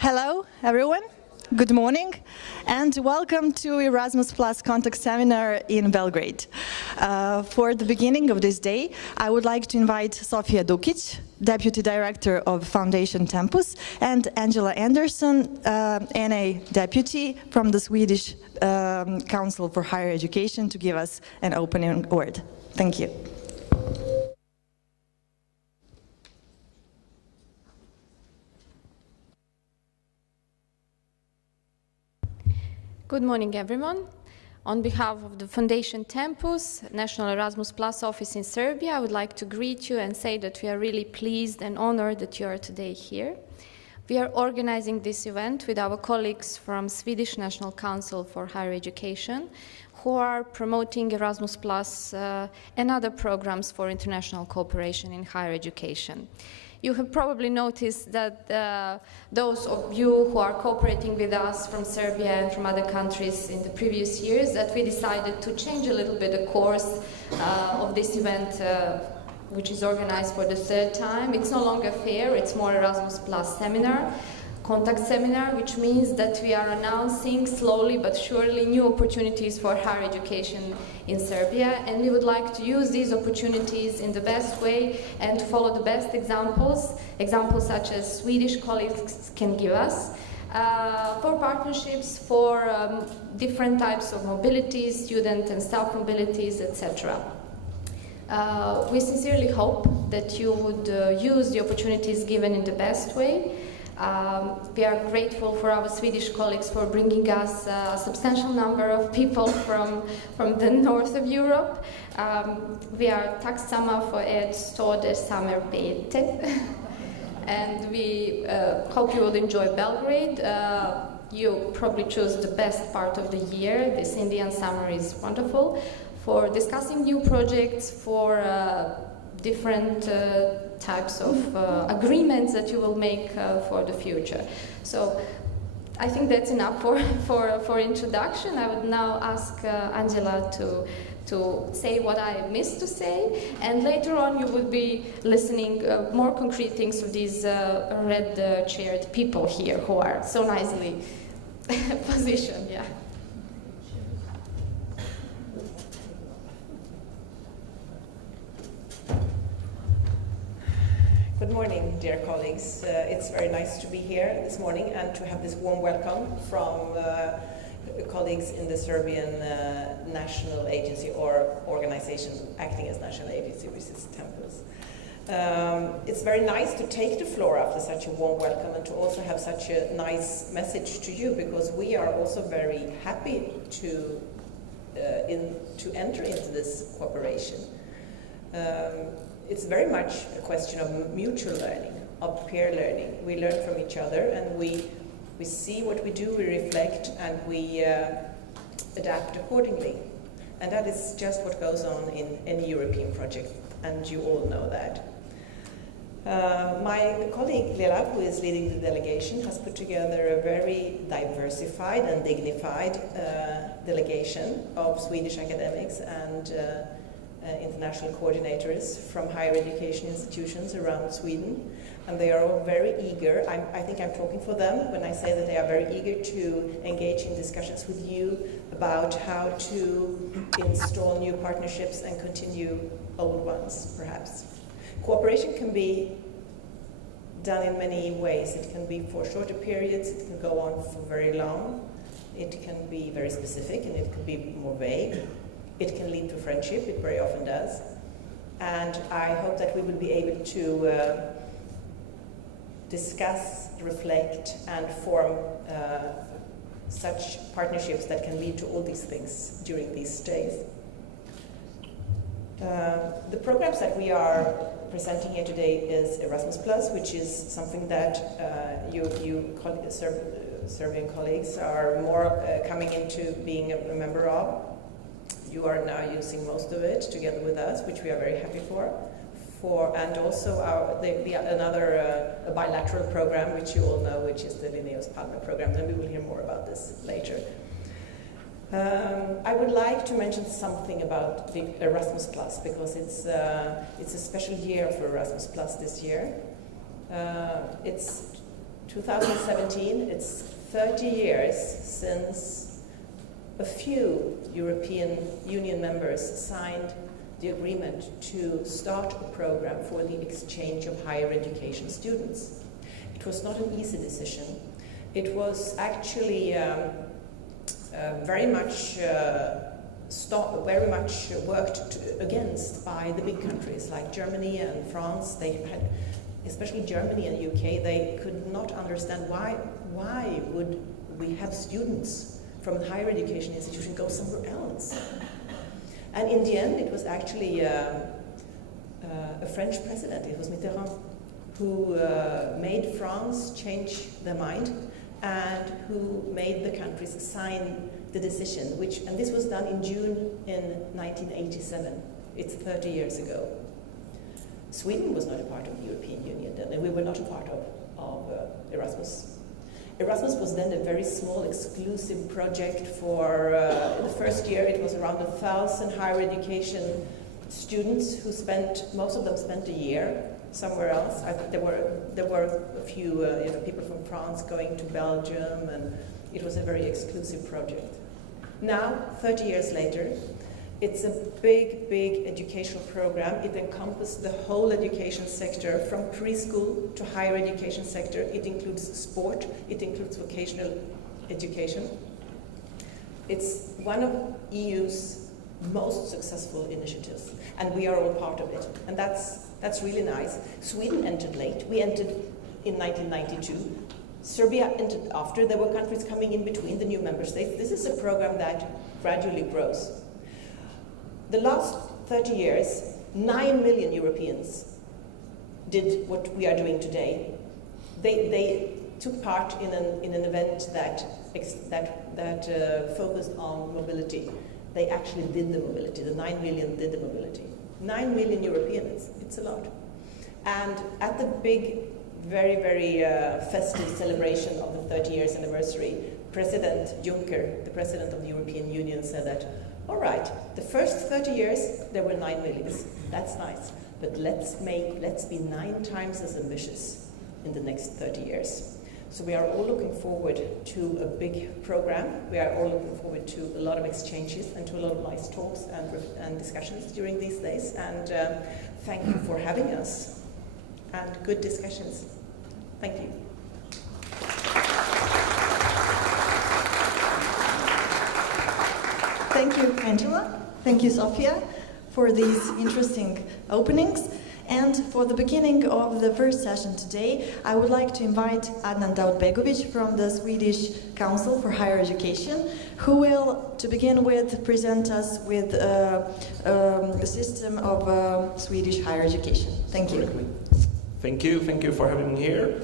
Hello, everyone. Good morning, and welcome to Erasmus Contact Seminar in Belgrade. For the beginning of this day, I would like to invite Sofija Dukic, Deputy Director of Foundation Tempus, and Angela Andersson, NA Deputy from the Swedish Council for Higher Education, to give us an opening word. Thank you. Good morning, everyone. On behalf of the Foundation Tempus, National Erasmus Plus office in Serbia, I would like to greet you and say that we are really pleased and honored that you are today here. We are organizing this event with our colleagues from Swedish National Council for Higher Education, who are promoting Erasmus Plus and other programs for international cooperation in higher education. You have probably noticed that those of you who are cooperating with us from Serbia and from other countries in the previous years, that we decided to change a little bit the course of this event, which is organized for the third time. It's no longer fair, it's more Erasmus Plus seminar, contact seminar, which means that we are announcing slowly but surely new opportunities for higher education in Serbia, and we would like to use these opportunities in the best way and to follow the best examples such as Swedish colleagues can give us, for partnerships, for different types of mobilities, student and staff mobilities, etc. We sincerely hope that you would use the opportunities given in the best way. We are grateful for our Swedish colleagues for bringing us a substantial number of people from the north of Europe. Vi är tacksamma för ert stöd samarbete. And we hope you will enjoy Belgrade. You probably chose the best part of the year. This Indian summer is wonderful for discussing new projects, for different types of agreements that you will make for the future. So I think that's enough for introduction. I would now ask Angela to say what I missed to say, and later on you will be listening more concrete things of these red-chaired people here who are so nicely positioned. Yeah. Good morning, dear colleagues. It's very nice to be here this morning and to have this warm welcome from colleagues in the Serbian national agency or organization acting as national agency, which is Tempus. It's very nice to take the floor after such a warm welcome and to also have such a nice message to you, because we are also very happy to enter into this cooperation. It's very much a question of mutual learning, of peer learning. We learn from each other, and we see what we do, we reflect, and we adapt accordingly. And that is just what goes on in any European project, and you all know that. My colleague Lela, who is leading the delegation, has put together a very diversified and dignified delegation of Swedish academics and international coordinators from higher education institutions around Sweden, and they are all very eager. I think I'm talking for them when I say that they are very eager to engage in discussions with you about how to install new partnerships and continue old ones, perhaps. Cooperation can be done in many ways. It can be for shorter periods, it can go on for very long, it can be very specific, and it can be more vague. It can lead to friendship, it very often does. And I hope that we will be able to discuss, reflect, and form such partnerships that can lead to all these things during these days. The programs that we are presenting here today is Erasmus Plus, which is something that Serbian colleagues are more coming into being a member of. You are now using most of it together with us, which we are very happy for. And also another bilateral program, which you all know, which is the Linnaeus program, and we will hear more about this later. I would like to mention something about the Erasmus Plus, because it's a special year for Erasmus Plus this year. It's 2017, it's 30 years since a few European Union members signed the agreement to start a program for the exchange of higher education students. It was not an easy decision. It was actually very much worked against by the big countries like Germany and France. They had, especially Germany and UK, they could not understand why would we have students from a higher education institution go somewhere else. And in the end, it was actually a French president, it was Mitterrand, who made France change their mind and who made the countries sign the decision, and this was done in June in 1987. It's 30 years ago. Sweden was not a part of the European Union then, and we were not a part of Erasmus. Erasmus was then a very small exclusive project for, the first year it was around 1,000 higher education students who most of them spent a year somewhere else. I think there were a few people from France going to Belgium, and it was a very exclusive project. Now, 30 years later, it's a big educational program. It encompasses the whole education sector, from preschool to higher education sector. It includes sport, it includes vocational education. It's one of EU's most successful initiatives, and we are all part of it. And that's really nice. Sweden entered late. We entered in 1992. Serbia entered after. There were countries coming in between, the new member states. This is a program that gradually grows. The last 30 years, 9 million Europeans did what we are doing today. They took part in an event that focused on mobility. They actually did the mobility. The 9 million did the mobility. 9 million Europeans, it's a lot. And at the big, very festive celebration of the 30 years anniversary, President Juncker, the President of the European Union, said that, all right, the first 30 years, there were 9 millions. That's nice. But let's be 9 times as ambitious in the next 30 years. So we are all looking forward to a big program. We are all looking forward to a lot of exchanges and to a lot of nice talks and discussions during these days. And thank you for having us and good discussions. Thank you. Thank you, Angela. Thank you, Sofia, for these interesting openings. And for the beginning of the first session today, I would like to invite Adnan Dautbegovic from the Swedish Council for Higher Education, who will, to begin with, present us with the system of Swedish higher education. Thank you. Thank you for having me here.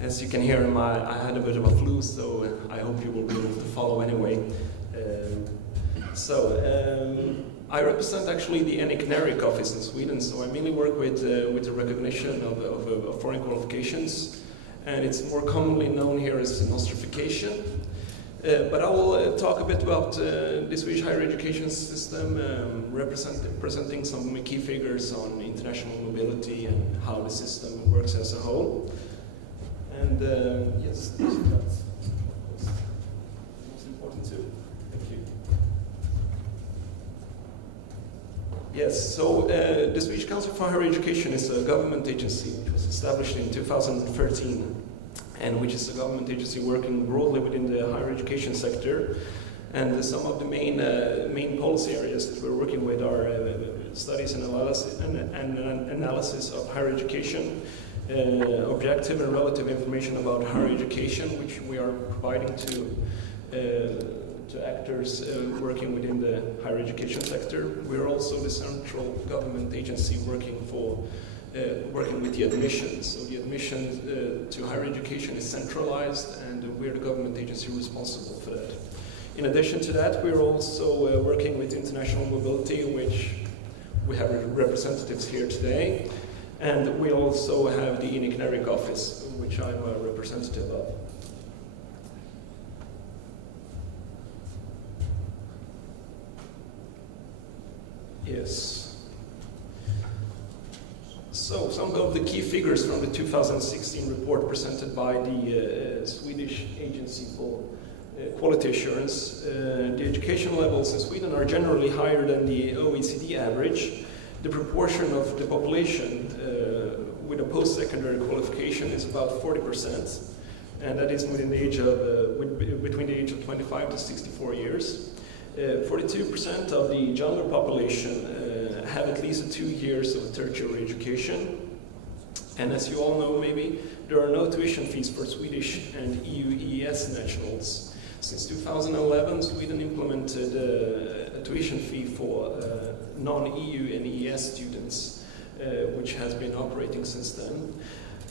As you can hear, I had a bit of a flu, so I hope you will be able to follow anyway. I represent actually the NICNERIC office in Sweden, so I mainly work with the recognition of foreign qualifications, and it's more commonly known here as nostrification. But I will talk a bit about the Swedish higher education system, presenting some key figures on international mobility and how the system works as a whole. And yes, that's of course most important too. Thank you. Yes, so the Swedish Council for Higher Education is a government agency which was established in 2013, and which is a government agency working broadly within the higher education sector. And some of the main policy areas that we're working with are studies and analysis of higher education, objective and relative information about higher education, which we are providing to actors working within the higher education sector. We're also the central government agency working with the admissions. So the admission to higher education is centralized, and we're the government agency responsible for that. In addition to that, we're also working with international mobility, which we have representatives here today. And we also have the NICNERIC office, which I'm a representative of. Yes. So some of the key figures from the 2016 report presented by the Swedish Agency for Quality Assurance, the education levels in Sweden are generally higher than the OECD average. The proportion of the population with a post-secondary qualification is about 40%, and that is within the age of, between the age of 25 to 64 years. 42% of the younger population have at least 2 years of tertiary education. And as you all know, maybe, there are no tuition fees for Swedish and EU EES nationals. Since 2011, Sweden implemented a tuition fee for non-EU and EES students, which has been operating since then.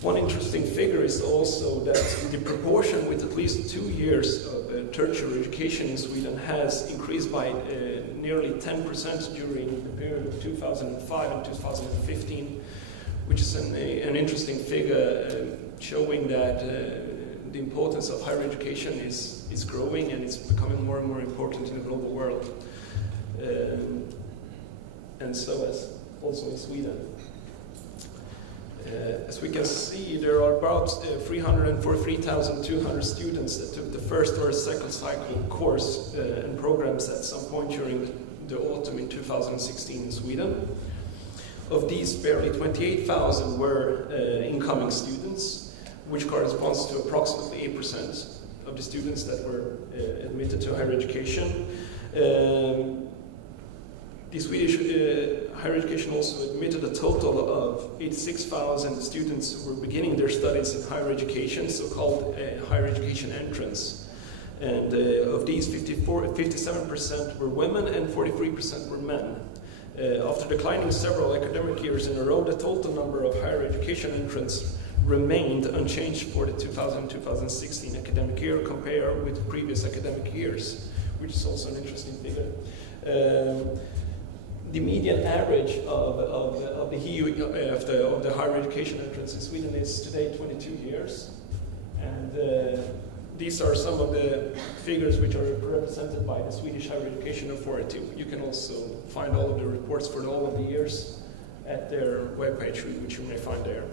One interesting figure is also that the proportion with at least 2 years of tertiary education in Sweden has increased by nearly 10% during the period of 2005 and 2015, which is an interesting figure showing that the importance of higher education is growing and it's becoming more and more important in the global world. And so as also in Sweden. As we can see, there are about 343,200 students that took the first or second cycle course and programs at some point during the autumn in 2016 in Sweden. Of these, barely 28,000 were incoming students, which corresponds to approximately 8% of the students that were admitted to higher education. The Swedish higher education also admitted a total of 86,000 students who were beginning their studies in higher education, so-called higher education entrance. And of these, 57% were women and 43% were men. After declining several academic years in a row, the total number of higher education entrants remained unchanged for the 2000-2016 academic year compared with previous academic years, which is also an interesting figure. The median average of the EU of the higher education entrance in Sweden is today 22 years, and these are some of the figures which are represented by the Swedish Higher Education Authority. You can also find all of the reports for all of the years at their webpage, which you may find there.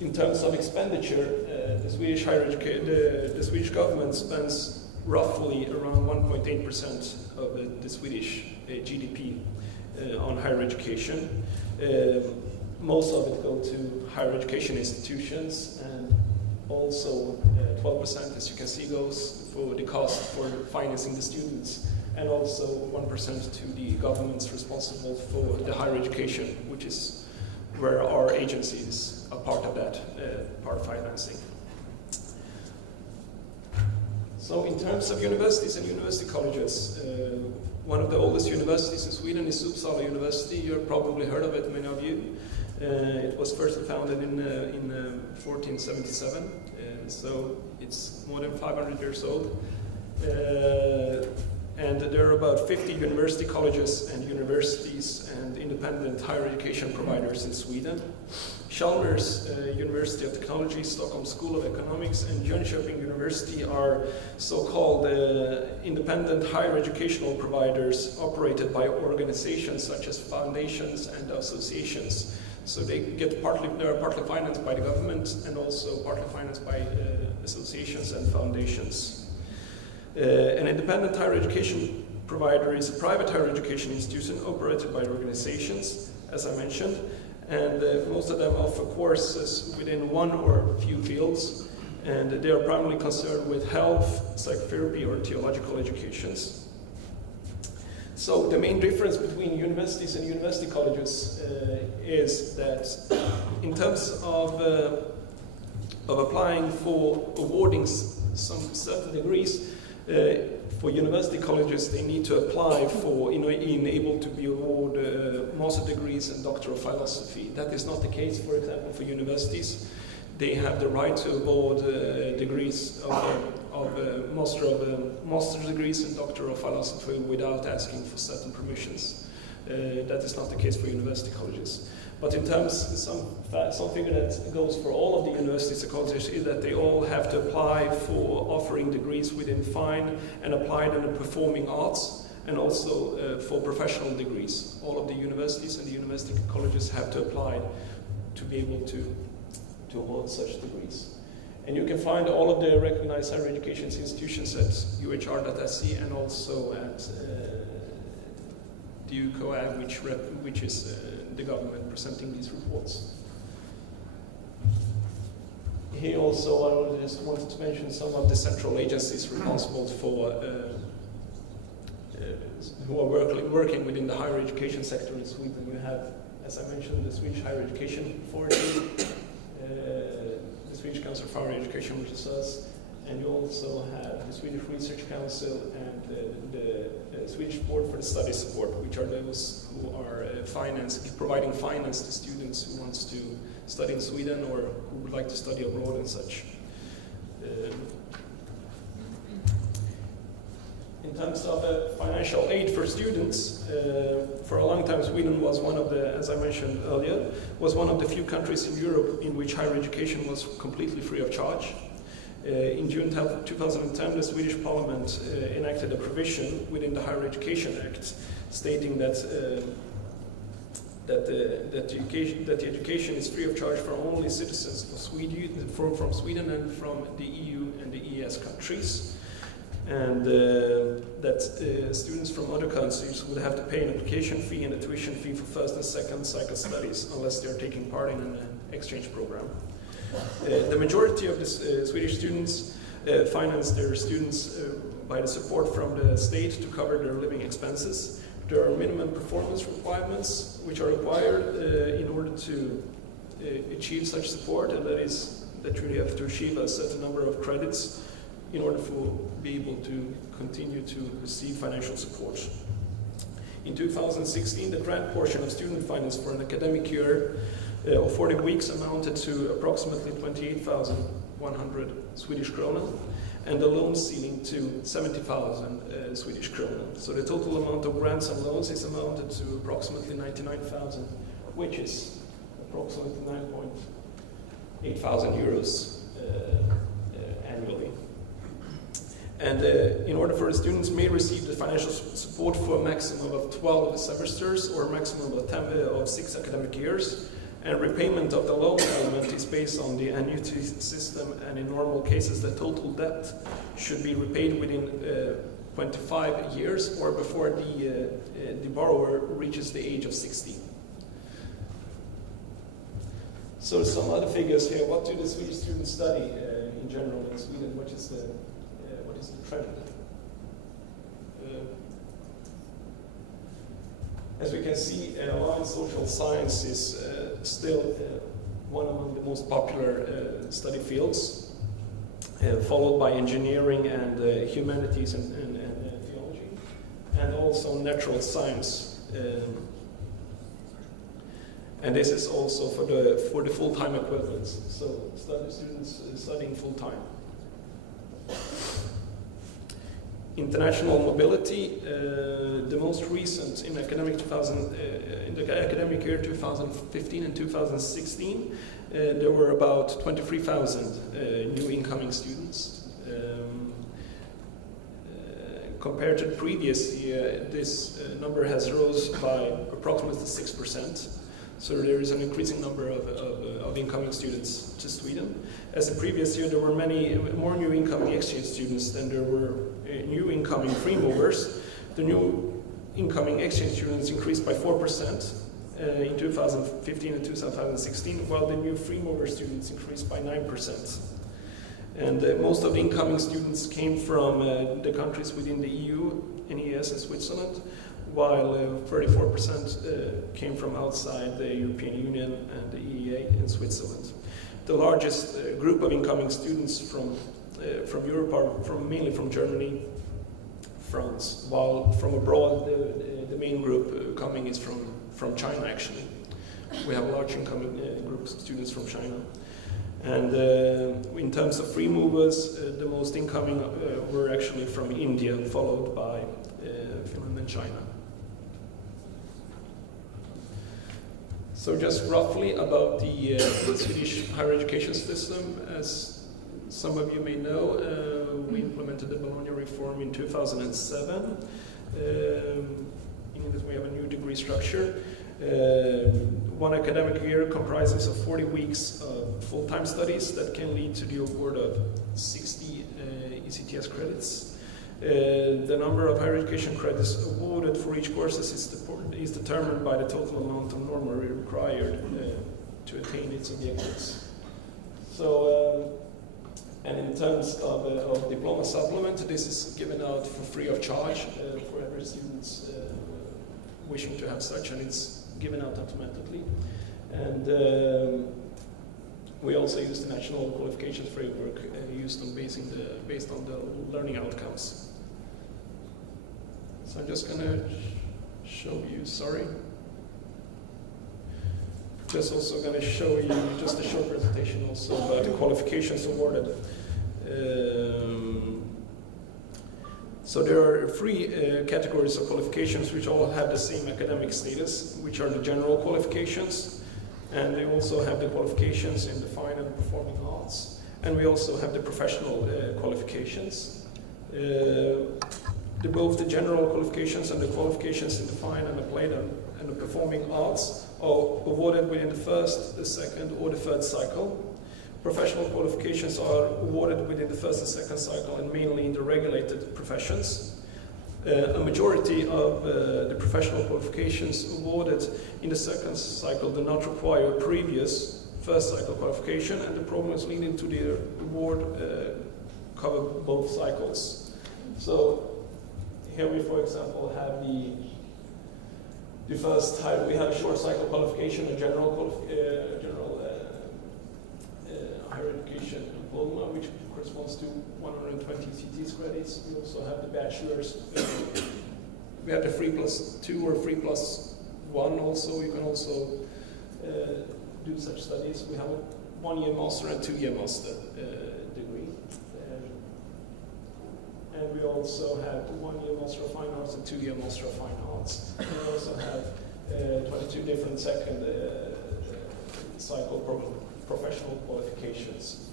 In terms of expenditure, the Swedish government spends roughly around 1.8% of the Swedish GDP on higher education. Most of it goes to higher education institutions, and also 12%, as you can see, goes for the cost for financing the students, and also 1% to the governments responsible for the higher education, which is where our agency is a part of that, part of financing. So in terms of universities and university colleges, one of the oldest universities in Sweden is Uppsala University. You've probably heard of it, many of you. It was first founded in 1477, so it's more than 500 years old. And there are about 50 university colleges and universities and independent higher education providers in Sweden. Chalmers University of Technology, Stockholm School of Economics, and Jönköping University are so-called independent higher educational providers operated by organizations such as foundations and associations. So they are partly financed by the government and also partly financed by associations and foundations. An independent higher education provider is a private higher education institution operated by organizations, as I mentioned, and most of them offer courses within one or few fields, and they are primarily concerned with health, psychotherapy, or theological educations. So the main difference between universities and university colleges is that in terms of applying for awarding some certain degrees, for university colleges, they need to apply for, able to be awarded master degrees and Doctor of Philosophy. That is not the case, for example, for universities. They have the right to award degrees of master's degrees and Doctor of Philosophy without asking for certain permissions. That is not the case for university colleges. But in terms, some figure that goes for all of the universities and colleges is that they all have to apply for offering degrees within fine and applied and performing arts, and also for professional degrees. All of the universities and the university colleges have to apply to be able to hold such degrees. And you can find all of the recognized higher education institutions at uhr.se and also at the UCOAG, which is the government presenting these reports. Here also I just wanted to mention some of the central agencies responsible for who are working within the higher education sector in Sweden. We have, as I mentioned, the Swedish Higher Education Authority, the Swedish Council for Higher Education, which is us, and you also have the Swedish Research Council and the Swedish Board for the Study Support, which are those who are providing finance to students who wants to study in Sweden or who would like to study abroad and such. In terms of financial aid for students, for a long time Sweden was one of the, as I mentioned earlier, was one of the few countries in Europe in which higher education was completely free of charge. In June 2010, the Swedish Parliament enacted a provision within the Higher Education Act stating that the education is free of charge for only citizens from Sweden and from the EU and the EES countries, and that students from other countries would have to pay an application fee and a tuition fee for first and second cycle studies unless they are taking part in an exchange program. The majority of the Swedish students finance their students by the support from the state to cover their living expenses. There are minimum performance requirements which are required in order to achieve such support, and that is that you have to achieve a certain number of credits in order to be able to continue to receive financial support. In 2016, the grant portion of student finance for an academic year of 40 weeks amounted to approximately 28,100 Swedish krona, and the loan ceiling to 70,000 Swedish krona. So the total amount of grants and loans is amounted to approximately 99,000, which is approximately 9.8 thousand euros annually. And in order for the students may receive the financial support for a maximum of 12 semesters or a maximum of 6 academic years. And repayment of the loan element is based on the annuity system, and in normal cases the total debt should be repaid within 25 years or before the borrower reaches the age of 60. So some other figures here. What do the Swedish students study in general in Sweden? What is the trend? As we can see, law and social science is still one among the most popular study fields, followed by engineering and humanities and theology, and also natural science. And this is also for the full-time equivalents, so students studying full-time. International mobility, the most recent in the academic year 2015 and 2016, there were about 23,000 new incoming students. Compared to the previous year, this number has rose by approximately 6%. So there is an increasing number of incoming students to Sweden. As the previous year, there were many more new incoming exchange students than there were new incoming free movers. The new incoming exchange students increased by 4% in 2015 and 2016, while the new free mover students increased by 9%. And most of the incoming students came from the countries within the EU, NES and Switzerland, while 34% came from outside the European Union and the EEA in Switzerland. The largest group of incoming students from Europe are mainly from Germany, France, while from abroad the main group coming is from China actually. We have a large incoming group of students from China. And in terms of free movers, the most incoming were actually from India, followed by Finland and China. So just roughly about the Swedish higher education system, as some of you may know, we implemented the Bologna reform in 2007, meaning that we have a new degree structure. One academic year comprises of 40 weeks of full-time studies that can lead to the award of 60 ECTS credits. The number of higher education credits awarded for each course is determined by the total amount of normal required to attain its objectives. So, and in terms of diploma supplement, this is given out for free of charge for every student wishing to have such, and it's given out automatically. And we also use the national qualifications framework based on the learning outcomes. So I'm just going to show you, just also going to show you just a short presentation also about the qualifications awarded. So there are three categories of qualifications which all have the same academic status, which are the general qualifications, and they also have the qualifications in the fine and performing arts, and we also have the professional qualifications. Both the general qualifications and the qualifications in the fine and the applied and the performing arts are awarded within the first, the second, or the third cycle. Professional qualifications are awarded within the first and second cycle and mainly in the regulated professions. A majority of the professional qualifications awarded in the second cycle do not require previous first cycle qualification, and the programs leading to the award cover both cycles. So here we, for example, have the first type. We have a short cycle qualification, a general higher education diploma, which corresponds to 120 CTS credits. We also have the bachelor's. We have the 3+2 or 3+1 also. You can also do such studies. We have a 1-year master and 2-year master degree. And we also have the 1-year Master of Fine Arts and 2-year Master of Fine Arts. And we also have 22 different second cycle professional qualifications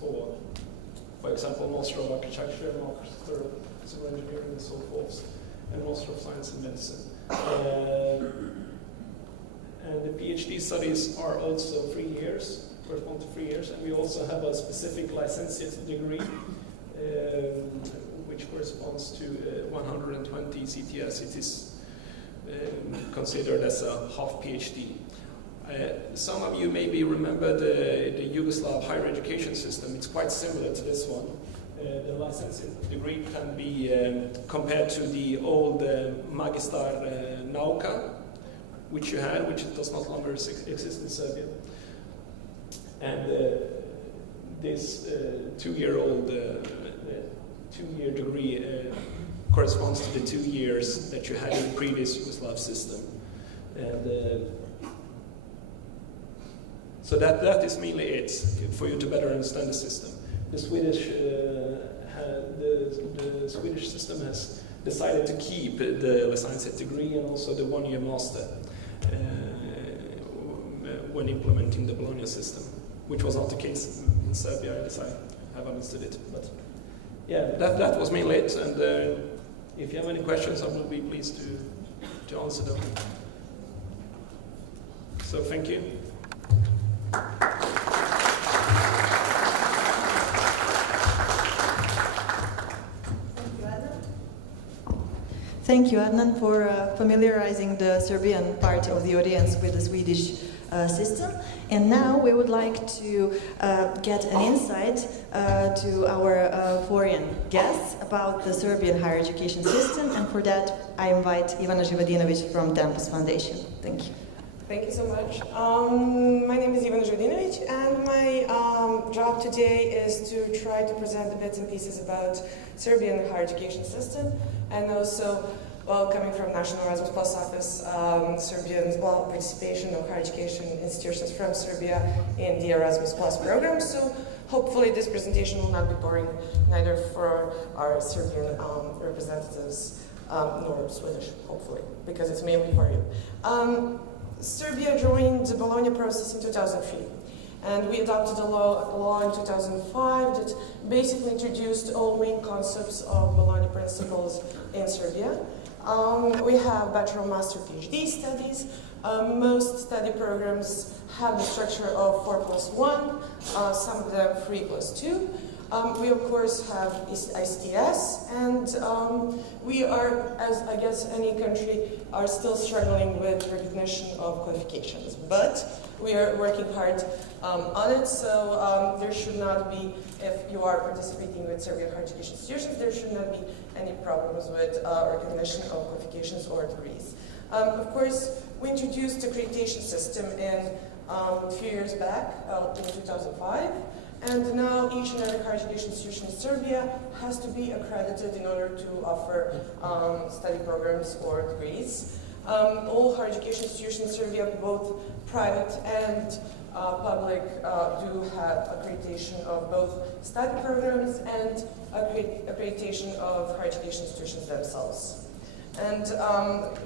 for example, Master of Architecture, Master of Civil Engineering and so forth, and Master of Science and Medicine. And the PhD studies are also 3 years, correspond to 3 years, and we also have a specific licentiate degree which corresponds to 120 CTS. It is considered as a half PhD. Some of you maybe remember the Yugoslav higher education system. It's quite similar to this one. The licentiate degree can be compared to the old Magistar Nauka, which you had, which does not longer exist in Serbia. And this 2-year degree corresponds to the 2 years that you had in the previous Yugoslav system. And so that is mainly it, for you to better understand the system. The Swedish system has decided to keep the licentiate degree and also the 1-year master when implementing the Bologna system, which was not the case in Serbia, as I have understood it. But yeah, that was mainly it. And if you have any questions, I will be pleased to answer them. So thank you. Thank you, Adnan, for familiarizing the Serbian part of the audience with the Swedish system. And now we would like to get an insight to our foreign guests about the Serbian higher education system. And for that, I invite Ivana Zivadinovic from Tempus Foundation. Thank you. Thank you so much. My name is Ivana Zivadinovic, and my job today is to try to present the bits and pieces about Serbian higher education system, and also, well, coming from National Erasmus Plus office, Serbian participation of higher education institutions from Serbia in the Erasmus Plus program. So hopefully this presentation will not be boring, neither for our Serbian representatives nor Swedish, hopefully, because it's mainly for you. Serbia joined the Bologna process in 2003, and we adopted a law in 2005 that basically introduced all main concepts of Bologna principles in Serbia. We have bachelor, master, PhD studies. Most study programs have the structure of 4+1, some of them 3+2. We of course have ICTS, and we are, as I guess any country, are still struggling with recognition of qualifications. But we are working hard on it, so there should not be, if you are participating with Serbian higher education institutions, there should not be any problems with recognition of qualifications or degrees. Of course, we introduced the accreditation system in a few years back, in 2005, and now each and every higher education institution in Serbia has to be accredited in order to offer study programs or degrees. All higher education institutions in Serbia, both private and public, do have accreditation of both study programs and accreditation of higher education institutions themselves. And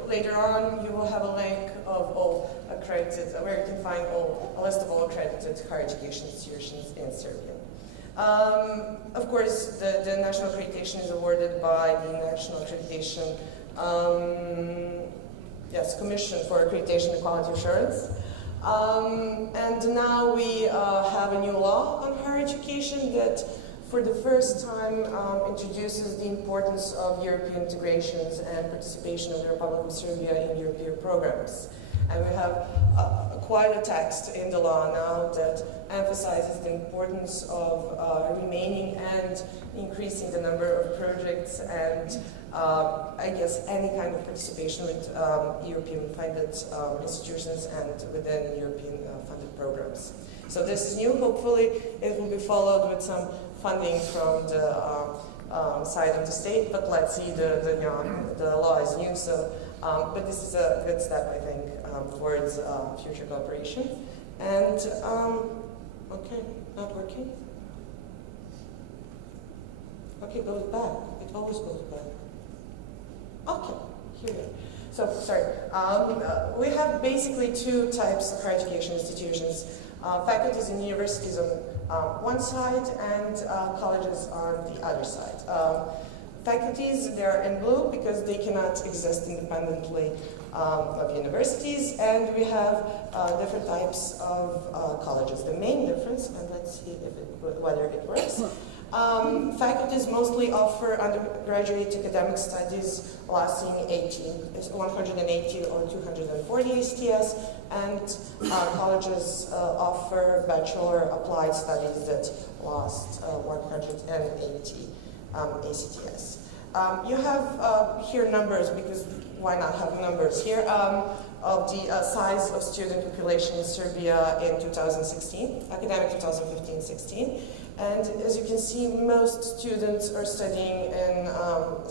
later on, you will have a link of all accredited, where you can find a list of all accredited higher education institutions in Serbia. Of course, the national accreditation is awarded by the National Accreditation Commission for Accreditation and Quality Assurance. And now we have a new law on higher education that for the first time introduces the importance of European integrations and participation of the Republic of Serbia in European programs. And we have quite a text in the law now that emphasizes the importance of remaining and increasing the number of projects and I guess any kind of participation with European funded institutions and within European funded programs. So this is new. Hopefully it will be followed with some funding from the side of the state, but let's see, the law is new, so, but this is a good step, I think, towards future cooperation. And, okay, not working? Okay, it goes back. It always goes back. Okay, here we are. So, sorry. We have basically two types of higher education institutions. Faculties and universities on one side and colleges on the other side. Faculties, they're in blue because they cannot exist independently of universities, and we have different types of colleges. The main difference, and let's see whether it works, faculties mostly offer undergraduate academic studies lasting 180 or 240 ACTS, and colleges offer bachelor applied studies that last 180 ACTS. You have here numbers, because why not have numbers here, of the size of student population in Serbia in 2016, academic 2015-16. And as you can see, most students are studying in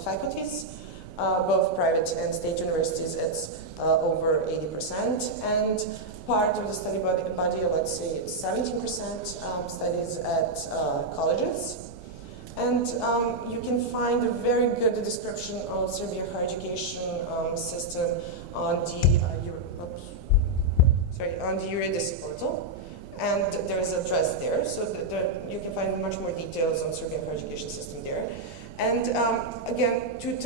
faculties, both private and state universities. It's over 80%. And part of the study body, let's say 17%, studies at colleges. And you can find a very good description of Serbian higher education system on the Eurydice portal. And there is an address there, so that you can find much more details on Serbian higher education system there. And again, two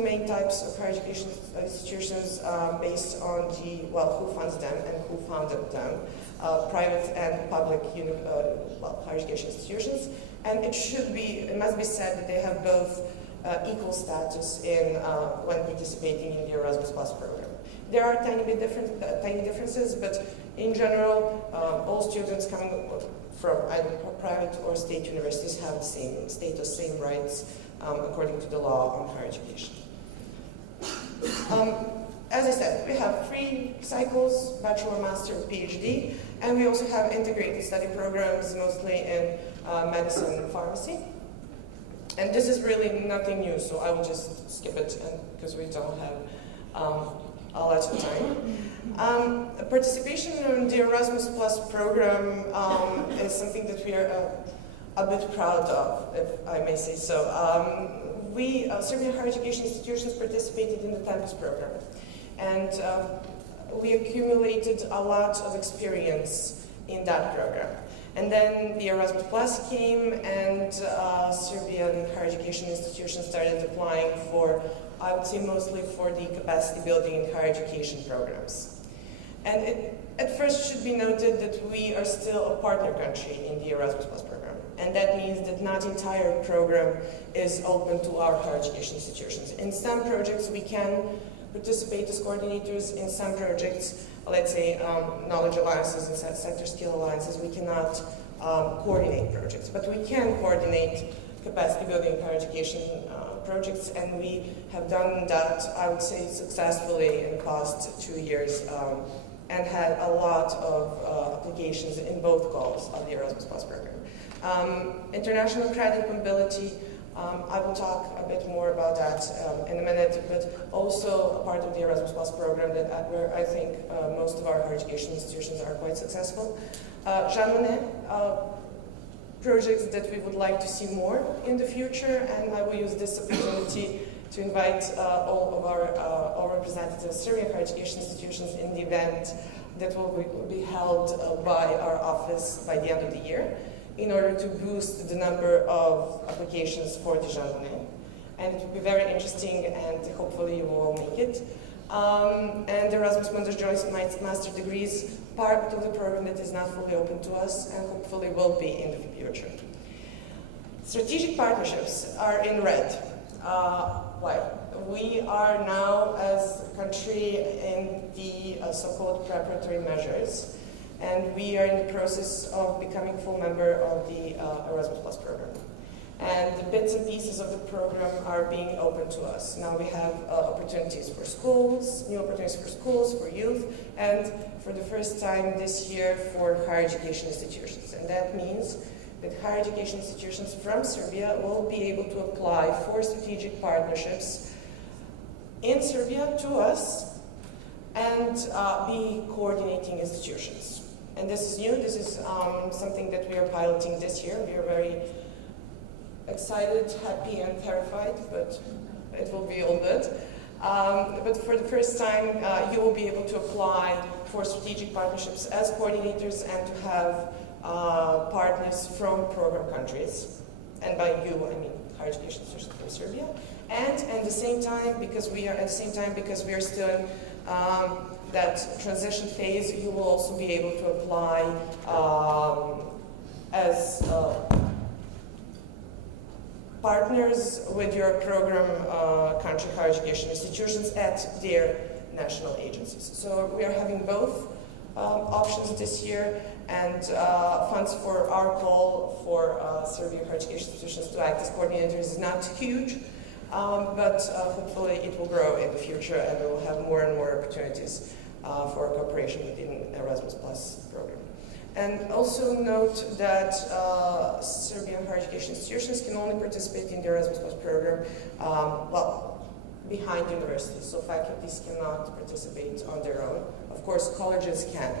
main types of higher education institutions based on the, who funds them and who founded them, private and public higher education institutions. And it must be said that they have both equal status in when participating in the Erasmus Plus program. There are tiny differences, but in general, all students coming from either private or state universities have the same status, same rights, according to the law on higher education. As I said, we have 3 cycles, bachelor, master, PhD, and we also have integrated study programs, mostly in medicine and pharmacy. And this is really nothing new, so I will just skip it because we don't have a lot of time. Participation in the Erasmus Plus program is something that we are a bit proud of, if I may say so. Serbian higher education institutions participated in the Tempus program, and we accumulated a lot of experience in that program. And then the Erasmus Plus came, and Serbian higher education institutions started applying for I would say mostly for the capacity building in higher education programs. And it at first should be noted that we are still a partner country in the Erasmus Plus program. And that means that not entire program is open to our higher education institutions. In some projects we can participate as coordinators. In some projects, let's say knowledge alliances and sector skill alliances, we cannot coordinate projects. But we can coordinate capacity building higher education projects, and we have done that, I would say, successfully in the past 2 years, and had a lot of applications in both calls of the Erasmus Plus program. International credit mobility, I will talk a bit more about that in a minute, but also a part of the Erasmus Plus program where I think most of our higher education institutions are quite successful. Jean Monnet, projects that we would like to see more in the future, and I will use this opportunity to invite all of our representatives, Serbian higher education institutions, in the event that will be held by our office by the end of the year, in order to boost the number of applications for the Jean Monnet. And it will be very interesting, and hopefully you will all make it. And Erasmus Mundus Joint Master Degrees, part of the program that is not fully open to us, and hopefully will be in the future. Strategic partnerships are in red. Why? We are now, as a country, in the so-called preparatory measures, and we are in the process of becoming full member of the Erasmus Plus program. And the bits and pieces of the program are being open to us. Now we have opportunities for schools, new opportunities for schools, for youth, and for the first time this year for higher education institutions. And that means that higher education institutions from Serbia will be able to apply for strategic partnerships in Serbia to us and be coordinating institutions. And this is new. This is something that we are piloting this year. We are very excited, happy, and terrified, but it will be all good. But for the first time, you will be able to apply for strategic partnerships as coordinators and to have partners from program countries. And by you, I mean higher education institutions from Serbia. And at the same time, because we are still in that transition phase, you will also be able to apply as partners with your program country higher education institutions at their national agencies. So we are having both options this year, and funds for our call for Serbian higher education institutions to act as coordinators is not huge, but hopefully it will grow in the future, and we will have more and more opportunities for cooperation within Erasmus Plus program. And also note that Serbian higher education institutions can only participate in the Erasmus Plus program, behind universities. So faculties cannot participate on their own. Of course, colleges can.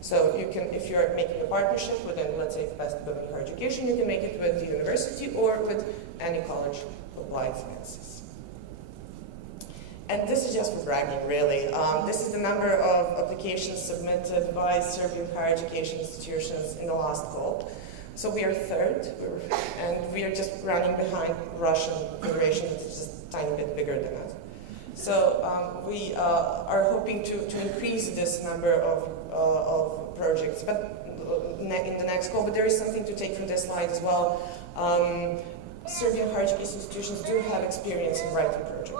So you can, if you're making a partnership with, let's say, capacity building higher education, you can make it with the university or with any college with wide finances. And this is just for bragging, really. This is the number of applications submitted by Serbian higher education institutions in the last call. So we are third, and we are just running behind Russian Federation, which is just a tiny bit bigger than us. So we are hoping to increase this number of projects, but in the next call. But there is something to take from this slide as well. Serbian higher education institutions do have experience in writing projects.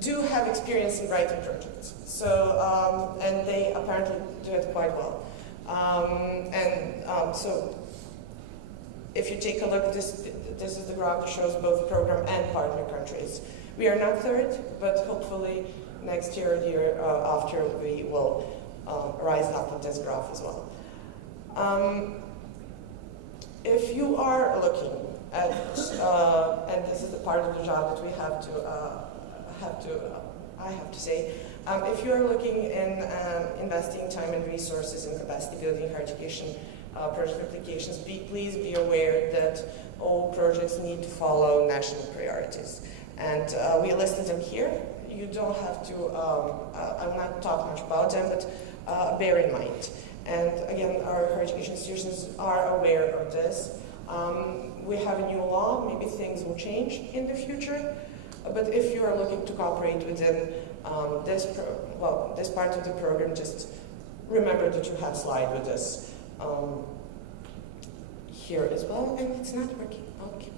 Do have experience in writing projects. So, and they apparently do it quite well. So, if you take a look, this is the graph that shows both program and partner countries. We are not third, but hopefully next year or the year after we will rise up in this graph as well. If you are looking at, and this is the part of the job that we I have to say, if you are looking in investing time and resources in capacity building higher education project applications, please be aware that all projects need to follow national priorities. And we listed them here. You don't have to, I will not talk much about them, but bear in mind. And again, our higher education institutions are aware of this. We have a new law, maybe things will change in the future, but if you are looking to cooperate within this part of the program, just remember that you have slide with us here as well, and it's not working. Okay.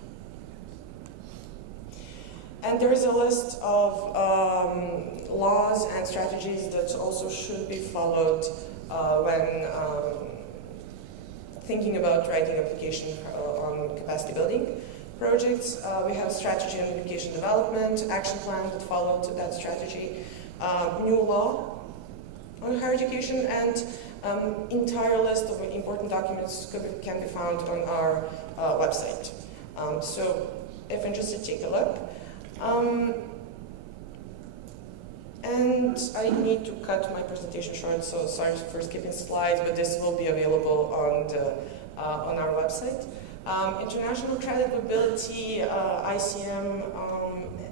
And there is a list of laws and strategies that also should be followed when thinking about writing application on capacity building projects. We have strategy and application development, action plan that followed that strategy, new law on higher education, and entire list of important documents can be found on our website. So if interested, take a look. And I need to cut my presentation short, so sorry for skipping slides, but this will be available on our website. International credit mobility, ICM,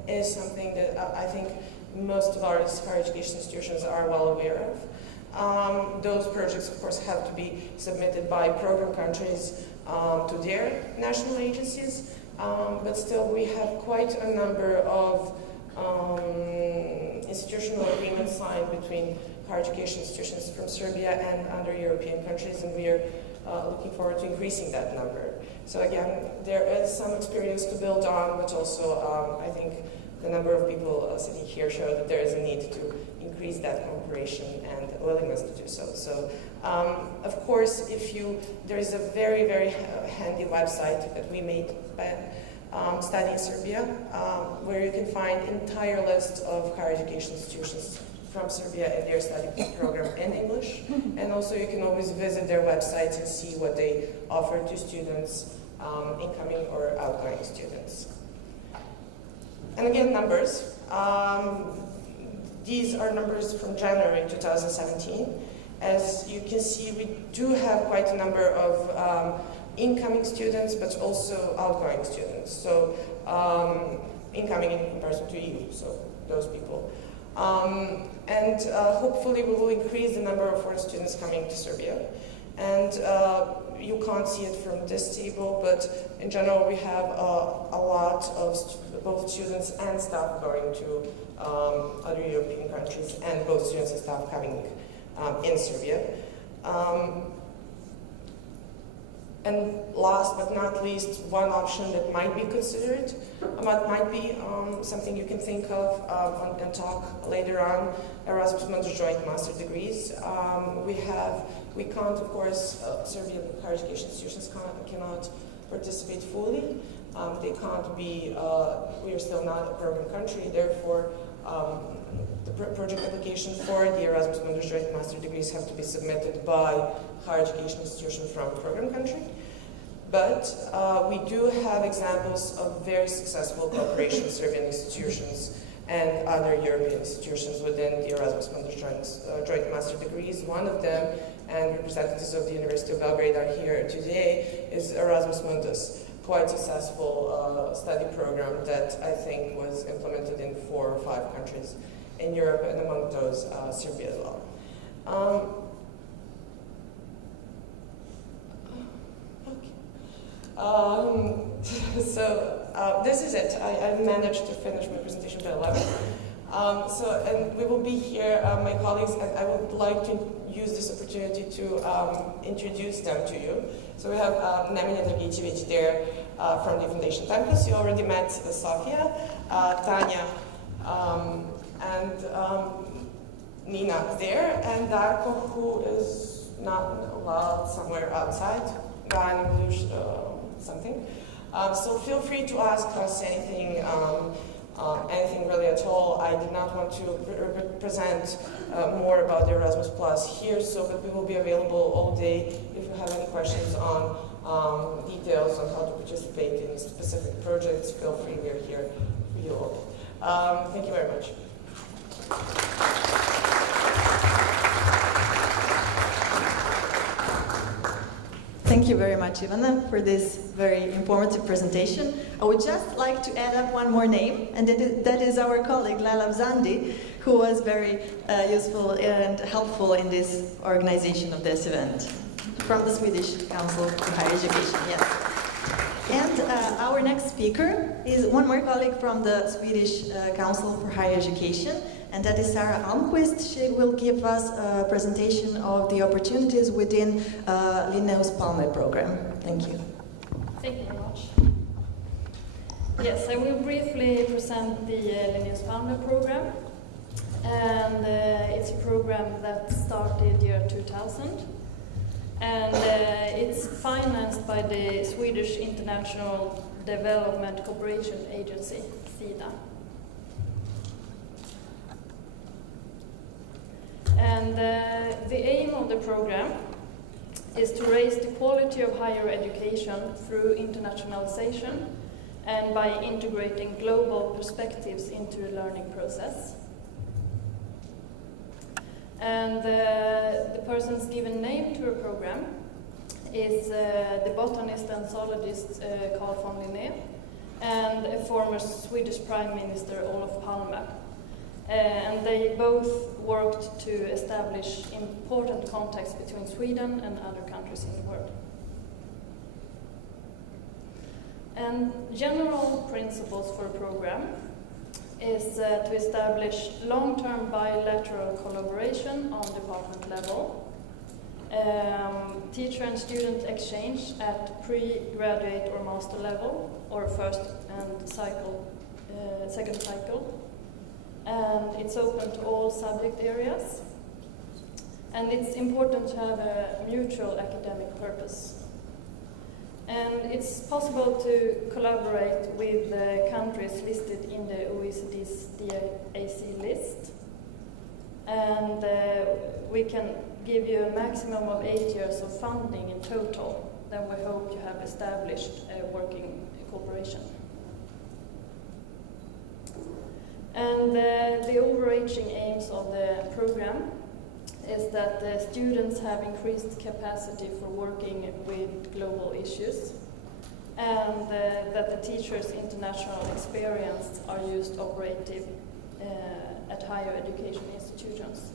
is something that I think most of our higher education institutions are well aware of. Those projects, of course, have to be submitted by program countries to their national agencies, but still we have quite a number of institutional agreements signed between higher education institutions from Serbia and other European countries, and we are looking forward to increasing that number. So again, there is some experience to build on, but also I think the number of people sitting here show that there is a need to increase that cooperation and willingness to do so. So, of course, there is a very, very handy website that we made by Study in Serbia, where you can find entire list of higher education institutions from Serbia and their study program in English. And also you can always visit their websites and see what they offer to students, incoming or outgoing students. And again, numbers. These are numbers from January 2017. As you can see, we do have quite a number of incoming students, but also outgoing students. So incoming in comparison to EU, so those people. And hopefully we will increase the number of foreign students coming to Serbia. And you can't see it from this table, but in general we have a lot of both students and staff going to other European countries, and both students and staff coming in Serbia. And last but not least, one option that might be considered, might be something you can think of and talk later on, Erasmus Mundus joint master degrees. We can't, of course, Serbian higher education institutions cannot participate fully. They can't be, we are still not a program country, therefore the project application for the Erasmus Mundus joint master degrees have to be submitted by higher education institution from a program country. But we do have examples of very successful cooperation with Serbian institutions and other European institutions within the Erasmus Mundus joint master degrees. One of them, and representatives of the University of Belgrade are here today, is Erasmus Mundus, quite successful study program that I think was implemented in 4 or 5 countries in Europe, and among those Serbia as well. This is it. I managed to finish my presentation by 11. And we will be here, my colleagues, and I would like to use this opportunity to introduce them to you. So we have Nemanja Dragicevic there from the Foundation Tempus. You already met Sofija, Tanya, and Nina there, and Darko, who is not somewhere outside, guy in blue something. So feel free to ask us anything, anything really at all. I did not want to present more about the Erasmus Plus here, but we will be available all day if you have any questions on details on how to participate in specific projects. Feel free, we're here for you all. Thank you very much. Thank you very much, Ivana, for this very informative presentation. I would just like to add up one more name, and that is our colleague Lala Zandi, who was very useful and helpful in this organization of this event, from the Swedish Council for Higher Education. Yes. And our next speaker is one more colleague from the Swedish Council for Higher Education, and that is Sara Almqvist. She will give us a presentation of the opportunities within Linnaeus Programme. Thank you. Thank you very much. Yes, I will briefly present the Linnaeus Programme. And it's a program that started year 2000. And it's financed by the Swedish International Development Cooperation Agency, SIDA. And the aim of the program is to raise the quality of higher education through internationalization and by integrating global perspectives into the learning process. And the person's given name to a program is the botanist and zoologist Carl von Linné and a former Swedish Prime Minister Olof Palme. And they both worked to establish important contacts between Sweden and other countries in the world. And general principles for a program is to establish long-term bilateral collaboration on department level, teacher and student exchange at pre-graduate or master level, or first and second cycle, and it's open to all subject areas, and it's important to have a mutual academic purpose. And it's possible to collaborate with countries listed in the OECD's DAC list. And we can give you a maximum of 8 years of funding in total. Then we hope you have established a working cooperation. And the overreaching aims of the program is that the students have increased capacity for working with global issues, and that the teachers' international experience are used operative at higher education institutions.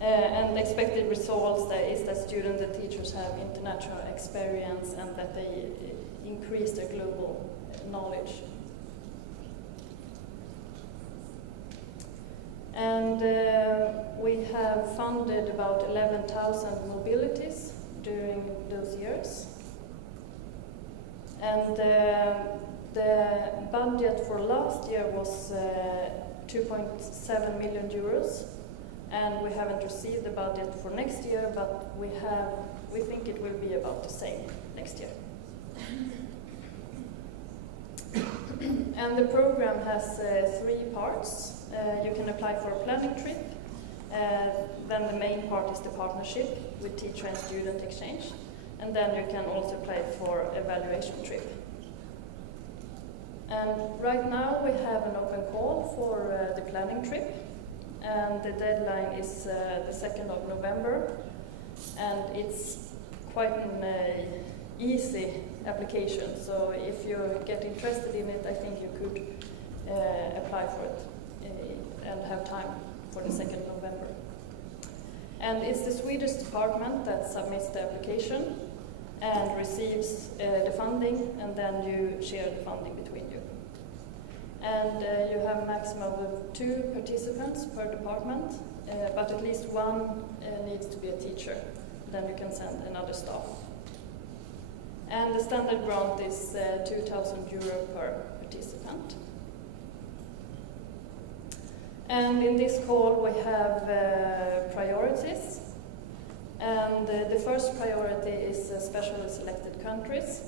And the expected results is that students and teachers have international experience and that they increase their global knowledge. And we have funded about 11,000 mobilities during those years. And the budget for last year was 2.7 million euros. And we haven't received the budget for next year, but we think it will be about the same next year. And the program has 3 parts. You can apply for a planning trip. Then the main part is the partnership with teacher and student exchange. And then you can also apply for evaluation trip. And right now we have an open call for the planning trip. And the deadline is the 2nd of November. And it's quite an easy application. So if you get interested in it, I think you could apply for it and have time for the 2nd of November. And it's the Swedish department that submits the application and receives the funding, and then you share the funding between you. And you have a maximum of 2 participants per department, but at least one needs to be a teacher. Then you can send another staff. And the standard grant is €2,000 per participant. And in this call we have priorities. And the first priority is specially selected countries.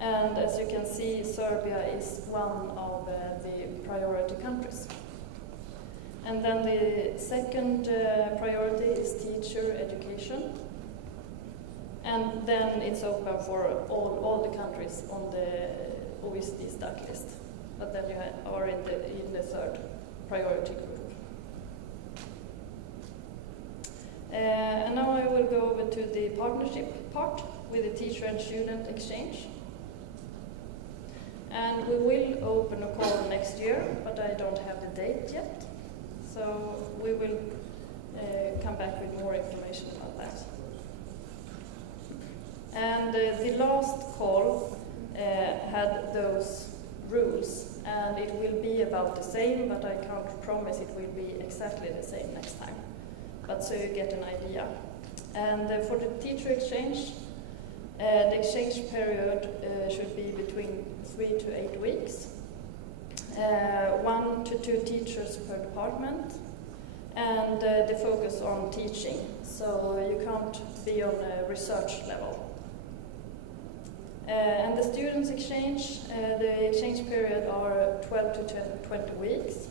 And as you can see, Serbia is one of the priority countries. And then the second priority is teacher education. And then it's open for all the countries on the OECD's DAC list. But then you are in the third priority group. And now I will go over to the partnership part with the teacher and student exchange. And we will open a call next year, but I don't have the date yet. So we will come back with more information about that. And the last call had those rules, and it will be about the same, but I can't promise it will be exactly the same next time. But so you get an idea. And for the teacher exchange, the exchange period should be between 3 to 8 weeks. 1 to 2 teachers per department, and the focus on teaching, so you can't be on a research level. And the students exchange, the exchange period are 12 to 20 weeks.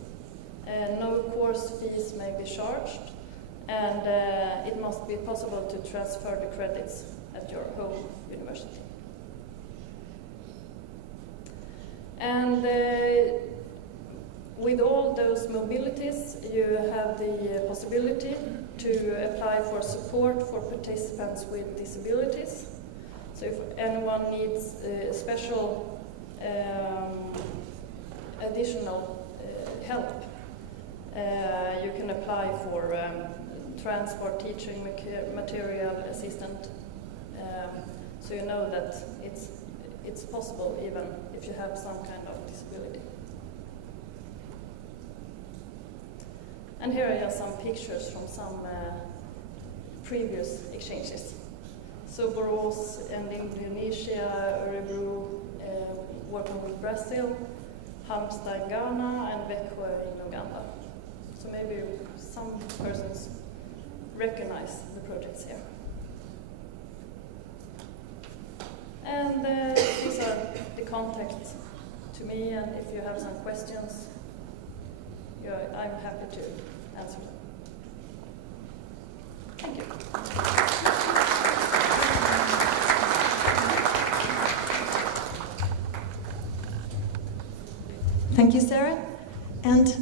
No course fees may be charged, and it must be possible to transfer the credits at your home university. And with all those mobilities, you have the possibility to apply for support for participants with disabilities. So if anyone needs special additional help, you can apply for transport, teaching material assistant. So you know that it's possible even if you have some kind of disability. And here are just some pictures from some previous exchanges. So Borås and Indonesia, Örebro working with Brazil, Halmstad in Ghana, and Växjö in Uganda. So maybe some persons recognize the projects here. And these are the contacts to me, and if you have some questions, I'm happy to answer them. Thank you. Thank you, Sara. And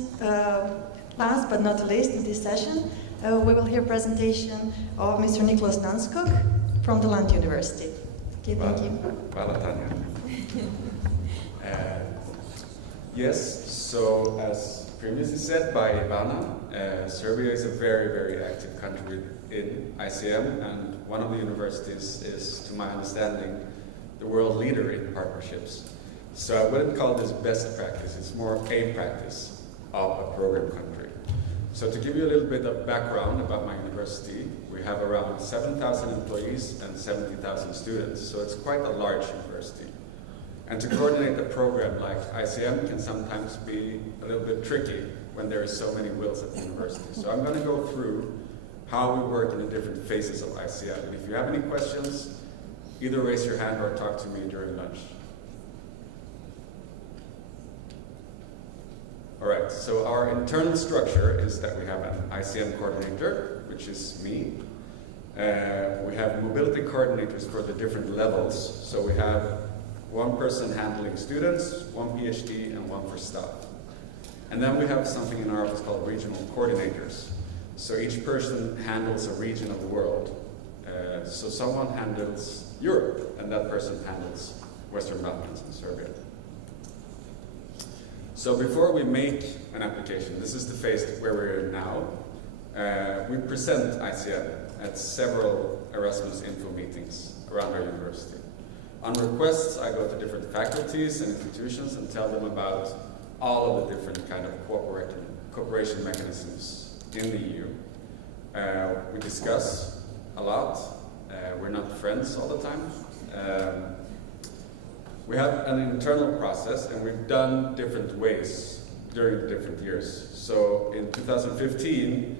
last but not least in this session, we will hear a presentation of Mr. Niklas Nannskog from the Lund University. Okay, thank you. Hvala, Tanya. Yes, so as previously said by Ivana, Serbia is a very, very active country in ICM, and one of the universities is, to my understanding, the world leader in partnerships. So I wouldn't call this best practice, it's more a practice of a program country. So to give you a little bit of background about my university, we have around 7,000 employees and 70,000 students, so it's quite a large university. And to coordinate a program like ICM can sometimes be a little bit tricky when there are so many wheels at the university. So I'm going to go through how we work in the different phases of ICM. And if you have any questions, either raise your hand or talk to me during lunch. All right, so our internal structure is that we have an ICM coordinator, which is me. We have mobility coordinators for the different levels. So we have one person handling students, one PhD, and one for staff. And then we have something in our office called regional coordinators. So each person handles a region of the world. So someone handles Europe, and that person handles Western Balkans and Serbia. So before we make an application, this is the phase where we're in now, we present ICM at several Erasmus info meetings around our university. On requests, I go to different faculties and institutions and tell them about all of the different kind of cooperation mechanisms in the EU. We discuss a lot. We're not friends all the time. We have an internal process, and we've done different ways during the different years. So in 2015,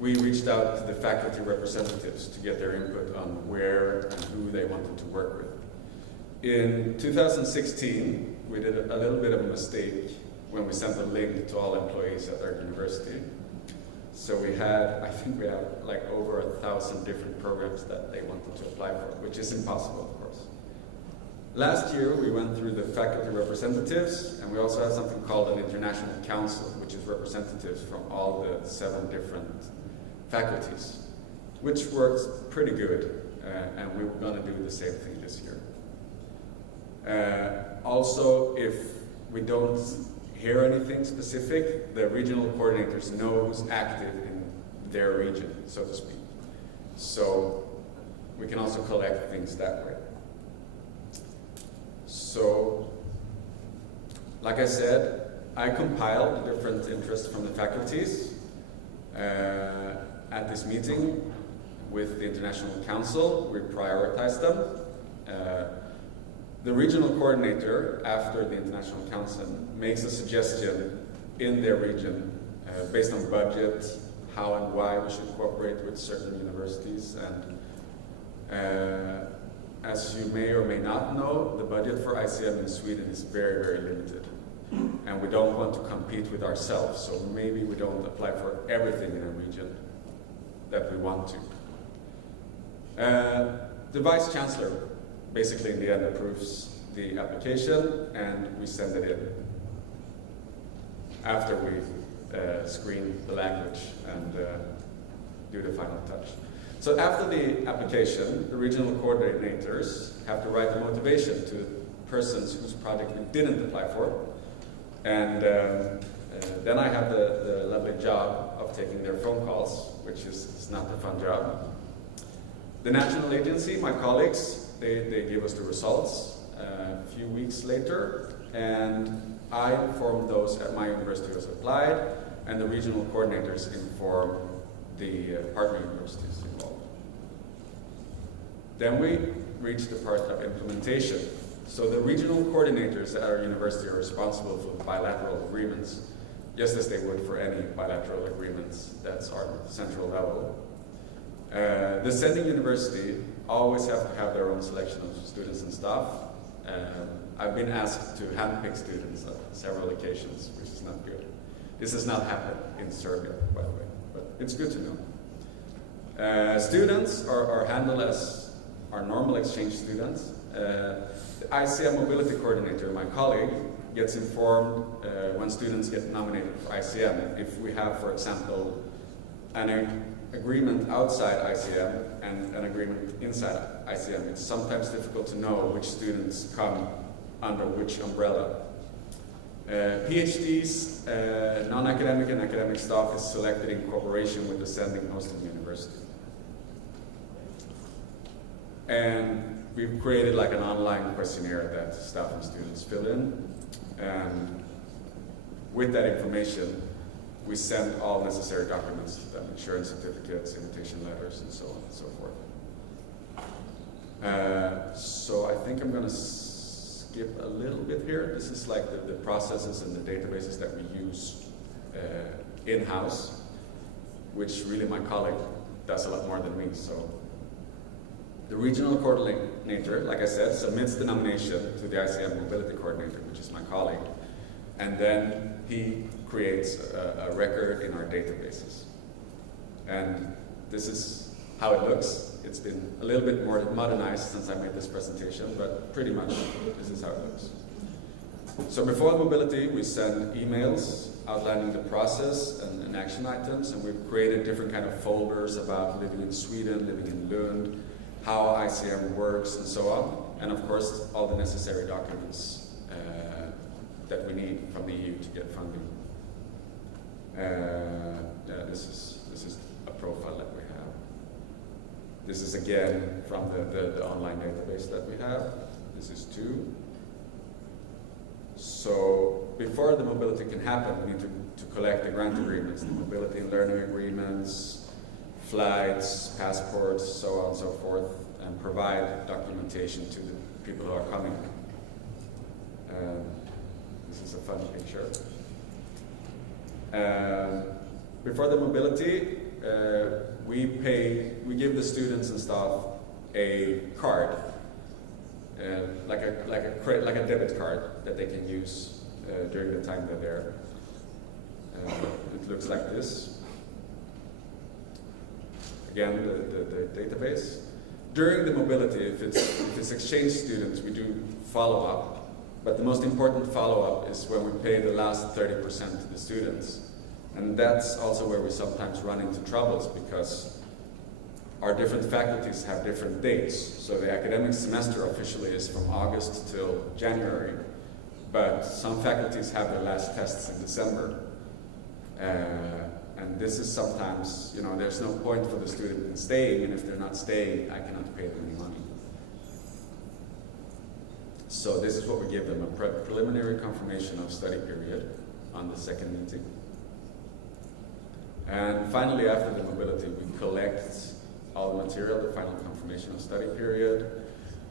we reached out to the faculty representatives to get their input on where and who they wanted to work with. In 2016, we did a little bit of a mistake when we sent a link to all employees at our university. So we had, I think we have like over 1,000 different programs that they wanted to apply for, which is impossible, of course. Last year, we went through the faculty representatives, and we also have something called an international council, which is representatives from all the 7 different faculties, which works pretty good, and we're going to do the same thing this year. Also, if we don't hear anything specific, the regional coordinators know who's active in their region, so to speak. So we can also collect things that way. So, like I said, I compiled the different interests from the faculties at this meeting with the International Council. We prioritized them. The regional coordinator, after the International Council, makes a suggestion in their region based on budget, how and why we should cooperate with certain universities. And as you may or may not know, the budget for ICM in Sweden is very, very limited. And we don't want to compete with ourselves, so maybe we don't apply for everything in a region that we want to. The Vice Chancellor basically in the end approves the application and we send it in after we screen the language and do the final touch. So after the application, the regional coordinators have to write a motivation to persons whose project we didn't apply for. And then I have the lovely job of taking their phone calls, which is not a fun job. The national agency, my colleagues, they give us the results a few weeks later, and I inform those at my university who has applied, and the regional coordinators inform the partner universities involved. Then we reach the part of implementation. So the regional coordinators at our university are responsible for bilateral agreements, just as they would for any bilateral agreements. That's our central level. The sending university always have to have their own selection of students and staff. I've been asked to handpick students on several occasions, which is not good. This has not happened in Serbia, by the way, but it's good to know. Students are handled as our normal exchange students. The ICM mobility coordinator, my colleague, gets informed when students get nominated for ICM. If we have, for example, an agreement outside ICM and an agreement inside ICM, it's sometimes difficult to know which students come under which umbrella. PhDs, non-academic and academic staff is selected in cooperation with the sending hosting university. And we've created like an online questionnaire that staff and students fill in. And with that information, we send all necessary documents to them, insurance certificates, invitation letters, and so on and so forth. So I think I'm going to skip a little bit here. This is like the processes and the databases that we use in-house, which really my colleague does a lot more than me. So the regional coordinator, like I said, submits the nomination to the ICM mobility coordinator, which is my colleague, and then he creates a record in our databases. And this is how it looks. It's been a little bit more modernized since I made this presentation, but pretty much this is how it looks. So before mobility, we send emails outlining the process and action items, and we've created different kind of folders about living in Sweden, living in Lund, how ICM works, and so on. And of course, all the necessary documents that we need from the EU to get funding. This is a profile that we have. This is again from the online database that we have. This is 2. So before the mobility can happen, we need to collect the grant agreements, the mobility and learning agreements, flights, passports, so on and so forth, and provide documentation to the people who are coming. This is a fun picture. Before the mobility, we give the students and staff a card, like a debit card that they can use during the time they're there. It looks like this. Again, the database. During the mobility, if it's exchange students, we do follow-up. But the most important follow-up is when we pay the last 30% to the students. And that's also where we sometimes run into troubles, because our different faculties have different dates. So the academic semester officially is from August till January, but some faculties have their last tests in December. And this is sometimes, there's no point for the student in staying, and if they're not staying, I cannot pay them any money. So this is what we give them, a preliminary confirmation of study period on the second meeting. And finally, after the mobility, we collect all the material, the final confirmation of study period,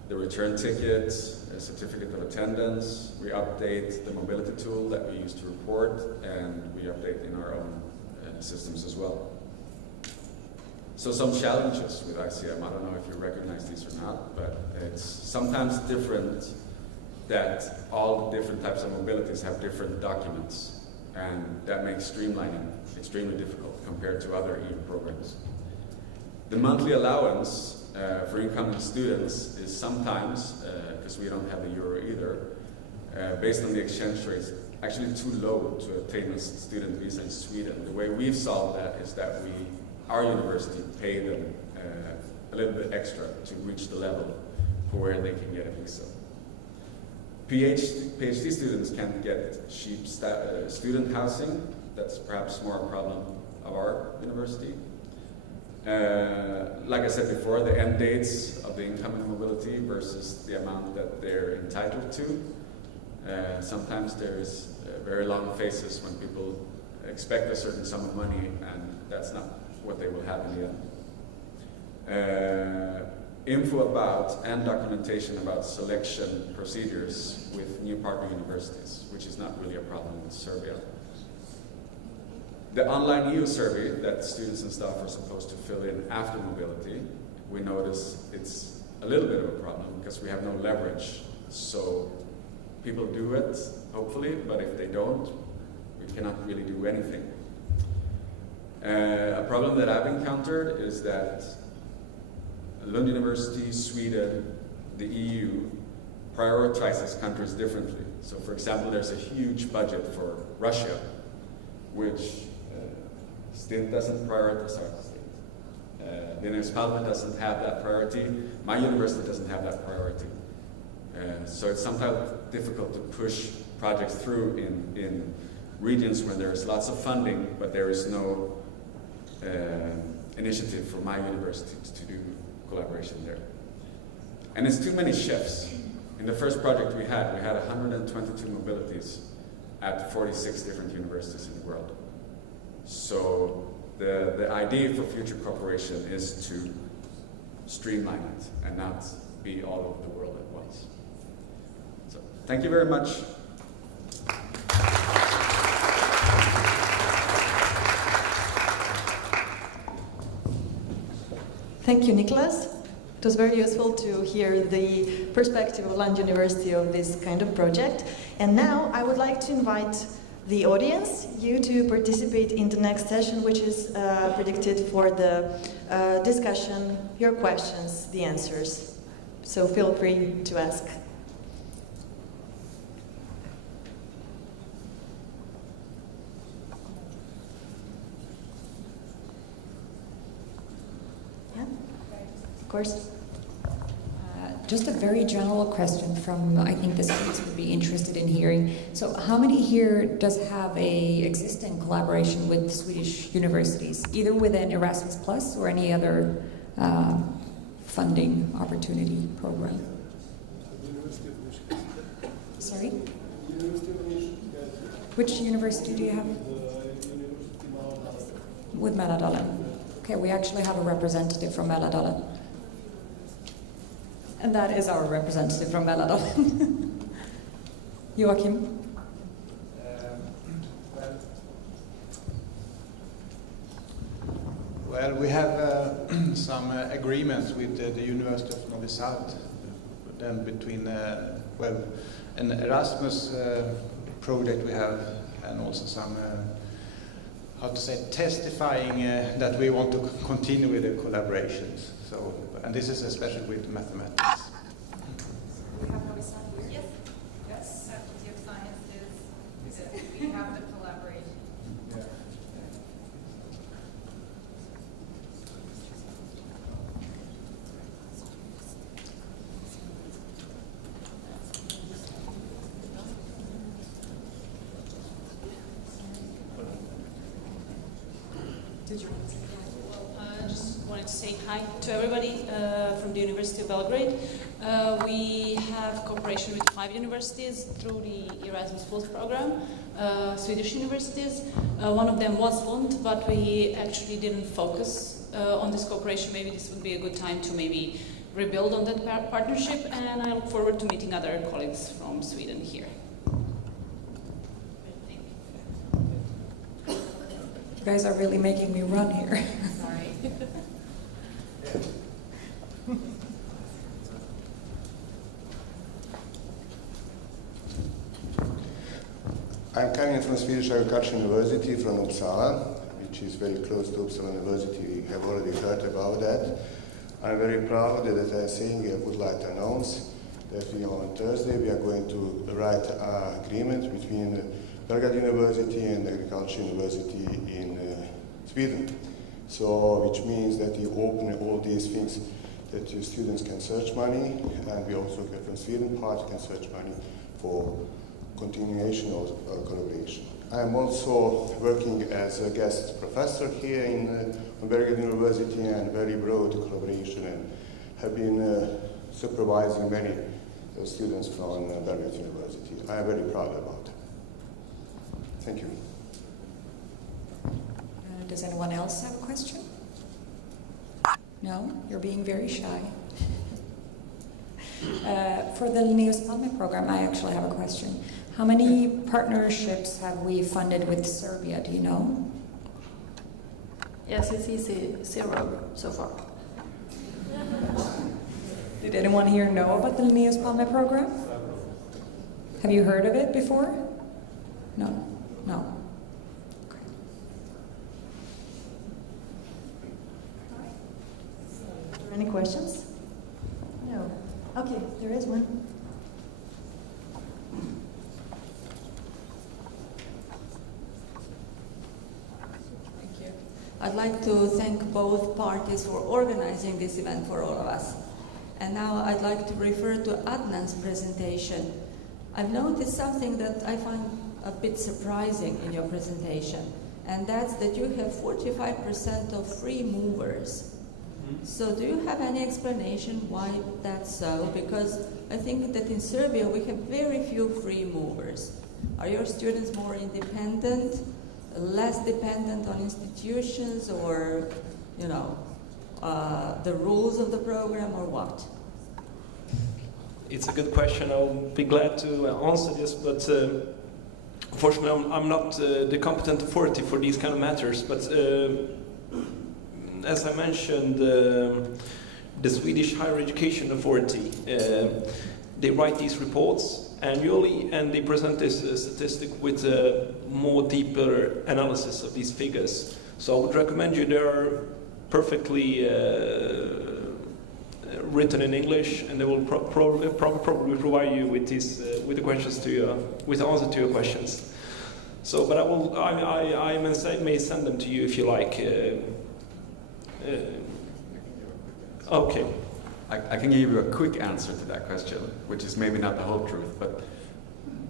the return ticket, a certificate of attendance. We update the mobility tool that we use to report, and we update in our own systems as well. So some challenges with ICM, I don't know if you recognize these or not, but it's sometimes different that all the different types of mobilities have different documents, and that makes streamlining extremely difficult compared to other EU programs. The monthly allowance for incoming students is sometimes, because we don't have the euro either, based on the exchange rates, actually too low to obtain a student visa in Sweden. The way we've solved that is that our university pay them a little bit extra to reach the level for where they can get a visa. PhD students can't get cheap student housing. That's perhaps more a problem of our university. Like I said before, the end dates of the incoming mobility versus the amount that they're entitled to. Sometimes there's very long phases when people expect a certain sum of money and that's not what they will have in the end. Info about and documentation about selection procedures with new partner universities, which is not really a problem with Serbia. The online EU survey that students and staff are supposed to fill in after mobility, we notice it's a little bit of a problem because we have no leverage. So people do it, hopefully, but if they don't, we cannot really do anything. A problem that I've encountered is that Lund University, Sweden, the EU prioritizes countries differently. So for example, there's a huge budget for Russia, which STINT doesn't prioritize our state. Linnaeus doesn't have that priority. My university doesn't have that priority. So it's sometimes difficult to push projects through in regions where there's lots of funding, but there is no initiative for my university to do collaboration there. And it's too many chefs. In the first project we had 122 mobilities at 46 different universities in the world. So the idea for future cooperation is to streamline it and not be all over the world at once. So thank you very much. Thank you, Niklas. It was very useful to hear the perspective of Lund University of this kind of project. And now I would like to invite the audience, you to participate in the next session, which is predicted for the discussion, your questions, the answers. So feel free to ask. Of course. Just a very general question from, I think the students would be interested in hearing. So how many here does have a existing collaboration with Swedish universities, either with an Erasmus Plus or any other funding opportunity program? Sorry? Which university do you have? With Mälardalen. Okay, we actually have a representative from Mälardalen. And that is our representative from Mälardalen. Joachim? Well, we have some agreements with the University of Novi Sad, then between, an Erasmus project we have, and also some, testifying that we want to continue with the collaborations. So, and this is especially with mathematics. We have Novi Sad here. Yes. Faculty of Sciences. We have the collaboration. Yeah. Did you want to say that? Well, just wanted to say hi to everybody from the University of Belgrade. We have cooperation with 5 universities through the Erasmus Programme, Swedish universities. One of them was Lund, but we actually didn't focus on this cooperation. Maybe this would be a good time to maybe rebuild on that partnership, and I look forward to meeting other colleagues from Sweden here. You guys are really making me run here. Sorry. I'm coming from Swedish Agricultural University from Uppsala, which is very close to Uppsala University. We have already heard about that. I'm very proud that I'm saying I would like to announce that on Thursday we are going to write an agreement between Belgrade University and Agriculture University in Sweden. So, which means that we open all these things that the students can search money, and we also from Sweden part can search money for continuation of collaboration. I'm also working as a guest professor here on Belgrade University, and very broad collaboration, and have been supervising many students from Belgrade University. I am very proud about it. Thank you. Does anyone else have a question? No? You're being very shy. For the Linnaeus Programme, I actually have a question. How many partnerships have we funded with Serbia, do you know? Yes, it's easy, 0 so far. Did anyone here know about the Linnaeus Programme? Have you heard of it before? No? No. Any questions? No. Okay, there is one. Thank you. I'd like to thank both parties for organizing this event for all of us. And now I'd like to refer to Adnan's presentation. I've noticed something that I find a bit surprising in your presentation, and that's that you have 45% of free movers. So do you have any explanation why that's so? Because I think that in Serbia we have very few free movers. Are your students more independent, less dependent on institutions, or, you know, the rules of the program, or what? It's a good question. I'll be glad to answer this, but unfortunately I'm not the competent authority for these kind of matters. But as I mentioned, the Swedish Higher Education Authority, they write these reports annually, and they present this statistic with a more deeper analysis of these figures. So I would recommend you, they are perfectly written in English, and they will probably provide you with these with the questions to your, with the answer to your questions. So, but I may send them to you if you like. Okay. I can give you a quick answer to that question, which is maybe not the whole truth, but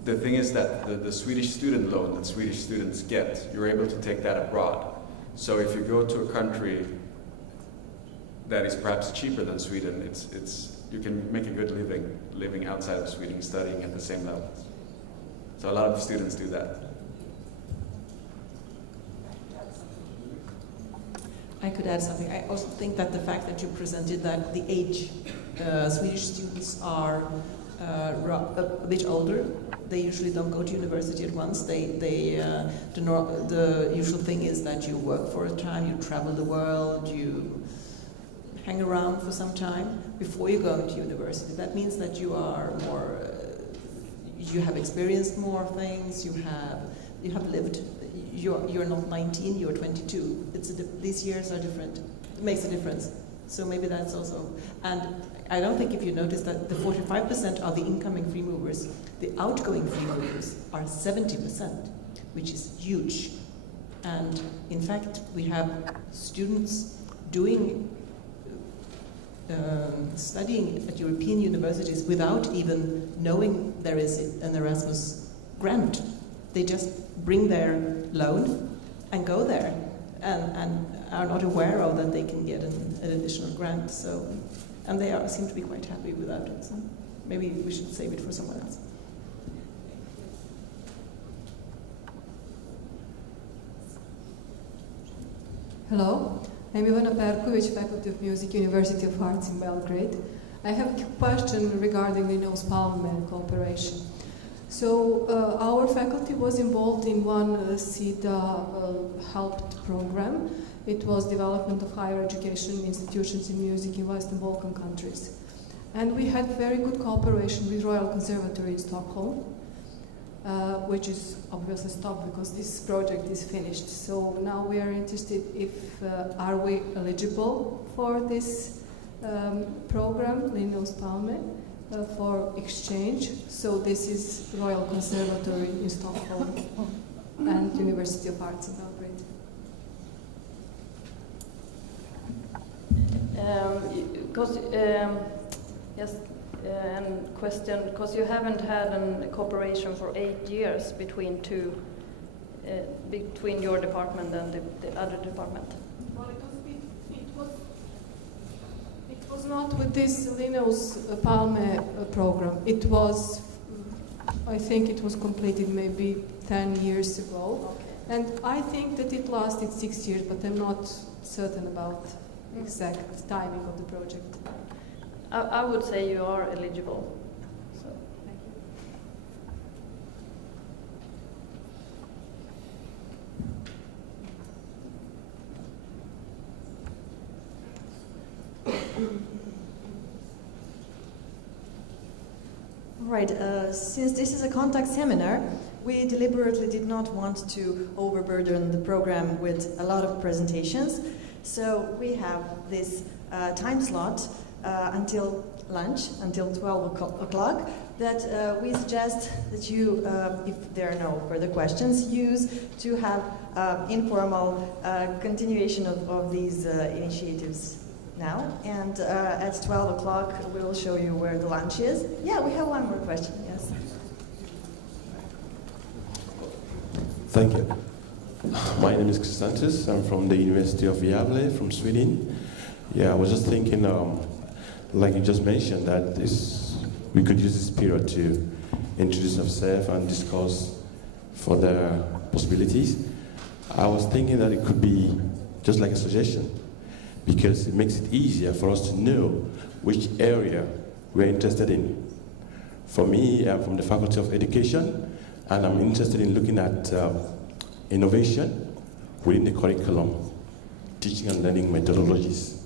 the thing is that the Swedish student loan that Swedish students get, you're able to take that abroad. So if you go to a country that is perhaps cheaper than Sweden, you can make a good living outside of Sweden, studying at the same level. So a lot of students do that. I could add something. I also think that the fact that you presented that the age Swedish students are a bit older. They usually don't go to university at once. The usual thing is that you work for a time, you travel the world, you hang around for some time before you go into university. That means that you are more, you have experienced more things. You have lived. You're not 19, you're 22. These years are different. It makes a difference. So maybe that's also, and I don't think if you notice that the 45% are the incoming free movers, the outgoing free movers are 70%, which is huge. And in fact, we have students doing, studying at European universities without even knowing there is an Erasmus grant. They just bring their loan and go there. And are not aware of that they can get an additional grant. So, and they seem to be quite happy without it. So maybe we should save it for someone else. Hello, I'm Ivana, Faculty of Music, University of Arts in Belgrade. I have a question regarding Linnaeus Programme cooperation. So our faculty was involved in one SIDA helped program. It was development of higher education institutions in music in Western Balkan countries. And we had very good cooperation with Royal Conservatory in Stockholm, which is obviously stopped because this project is finished. So now we are interested if are we eligible for this program, Linnaeus Programme, for exchange. So this is Royal Conservatory in Stockholm and University of Arts in Belgrade. And question, because you haven't had a cooperation for 8 years between between your department and the other department. Well, it was not with this Linnaeus Programme program. It was, I think it was completed maybe 10 years ago. Okay. And I think that it lasted 6 years, but I'm not certain about exact timing of the project. I would say you are eligible. So, thank you. Right, since this is a contact seminar, we deliberately did not want to overburden the program with a lot of presentations. So we have this time slot until lunch, until 12 o'clock, that we suggest that you, if there are no further questions, use to have informal continuation of these initiatives now. And at 12 o'clock, we will show you where the lunch is. Yeah, we have one more question, yes. Thank you. My name is Sanchez. I'm from the University of Gävle from Sweden. Yeah, I was just thinking, like you just mentioned, that we could use this period to introduce ourselves and discuss further possibilities. I was thinking that it could be just like a suggestion, because it makes it easier for us to know which area we're interested in. For me, I'm from the Faculty of Education, and I'm interested in looking at innovation within the curriculum, teaching and learning methodologies.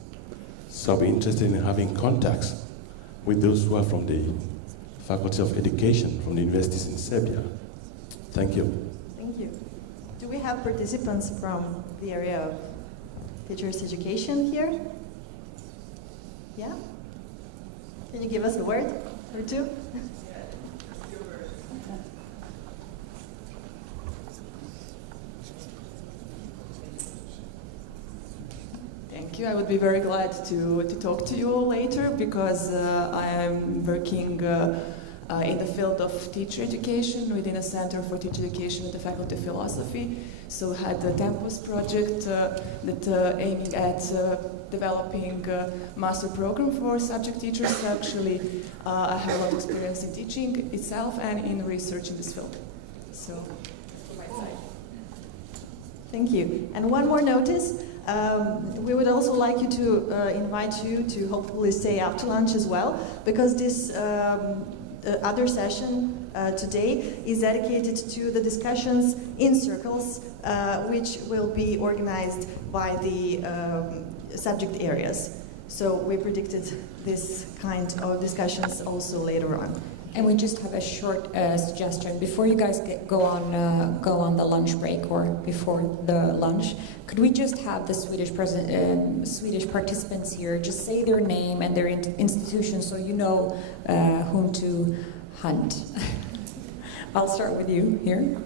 So I'll be interested in having contacts with those who are from the Faculty of Education, from the universities in Serbia. Thank you. Thank you. Do we have participants from the area of teachers' education here? Yeah? Can you give us a word or two? Thank you. I would be very glad to talk to you all later, because I am working in the field of teacher education within a Center for Teacher Education at the Faculty of Philosophy. So I had the Tempus project that aiming at developing a master program for subject teachers. Actually, I have a lot of experience in teaching itself and in research in this field. So, from my side. Thank you. And one more notice. We would also like you to invite you to hopefully stay after lunch as well, because this other session today is dedicated to the discussions in circles, which will be organized by the subject areas. So we predicted this kind of discussions also later on. And we just have a short suggestion before you guys go on the lunch break or before the lunch. Could we just have the Swedish participants here just say their name and their institution, so you know whom to hunt? I'll start with you here.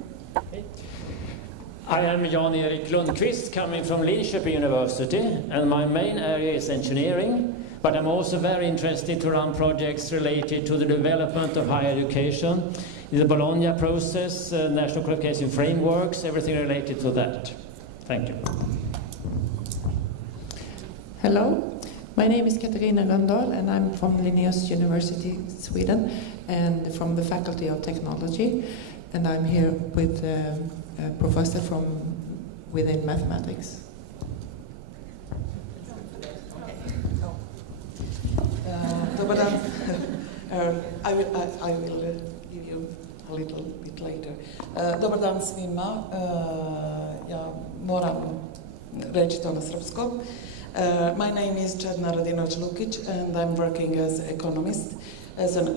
I am Jan-Erik Lundqvist, coming from Linköping University, and my main area is engineering. But I'm also very interested to run projects related to the development of higher education, the Bologna process, national qualification frameworks, everything related to that. Thank you. Hello, my name is Katarina Lundahl and I'm from Linnaeus University, Sweden, and from the Faculty of Technology, and I'm here with a professor from within mathematics. Dobar dan. I will give you a little bit later. Dobar dan svima. Ja moram reći to na srpskom. My name is Dukic and I'm working as an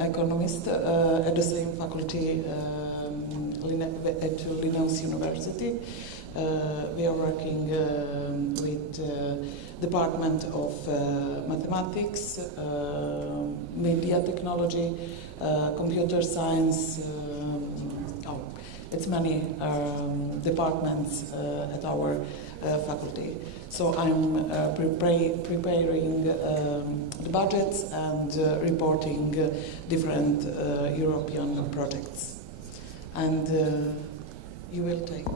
economist at the same faculty at Linnaeus University. We are working with Department of Mathematics, Media Technology, Computer Science. It's many departments at our faculty. So I'm preparing the budgets and reporting different European projects. And you will take.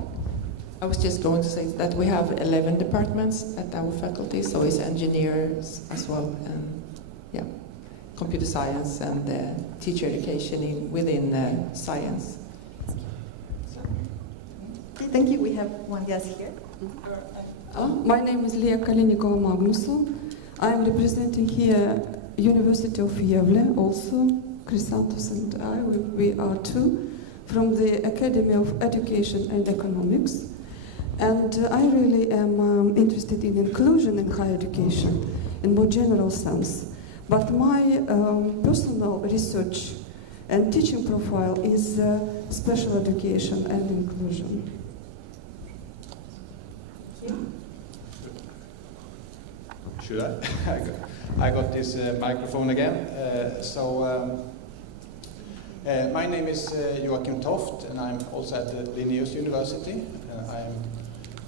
I was just going to say that we have 11 departments at our faculty, so it's engineers as well, and yeah, computer science and teacher education within science. Okay, thank you. We have one guest here. My name is Lea Kalinikova Magnusson. I'm representing here University of Gävle, also Chrysanthos and I. We are two from the Academy of Education and Economics. And I really am interested in inclusion in higher education in more general sense. But my personal research and teaching profile is special education and inclusion. Should I? I got this microphone again. My name is Joachim Toft, and I'm also at the Linnaeus University. I'm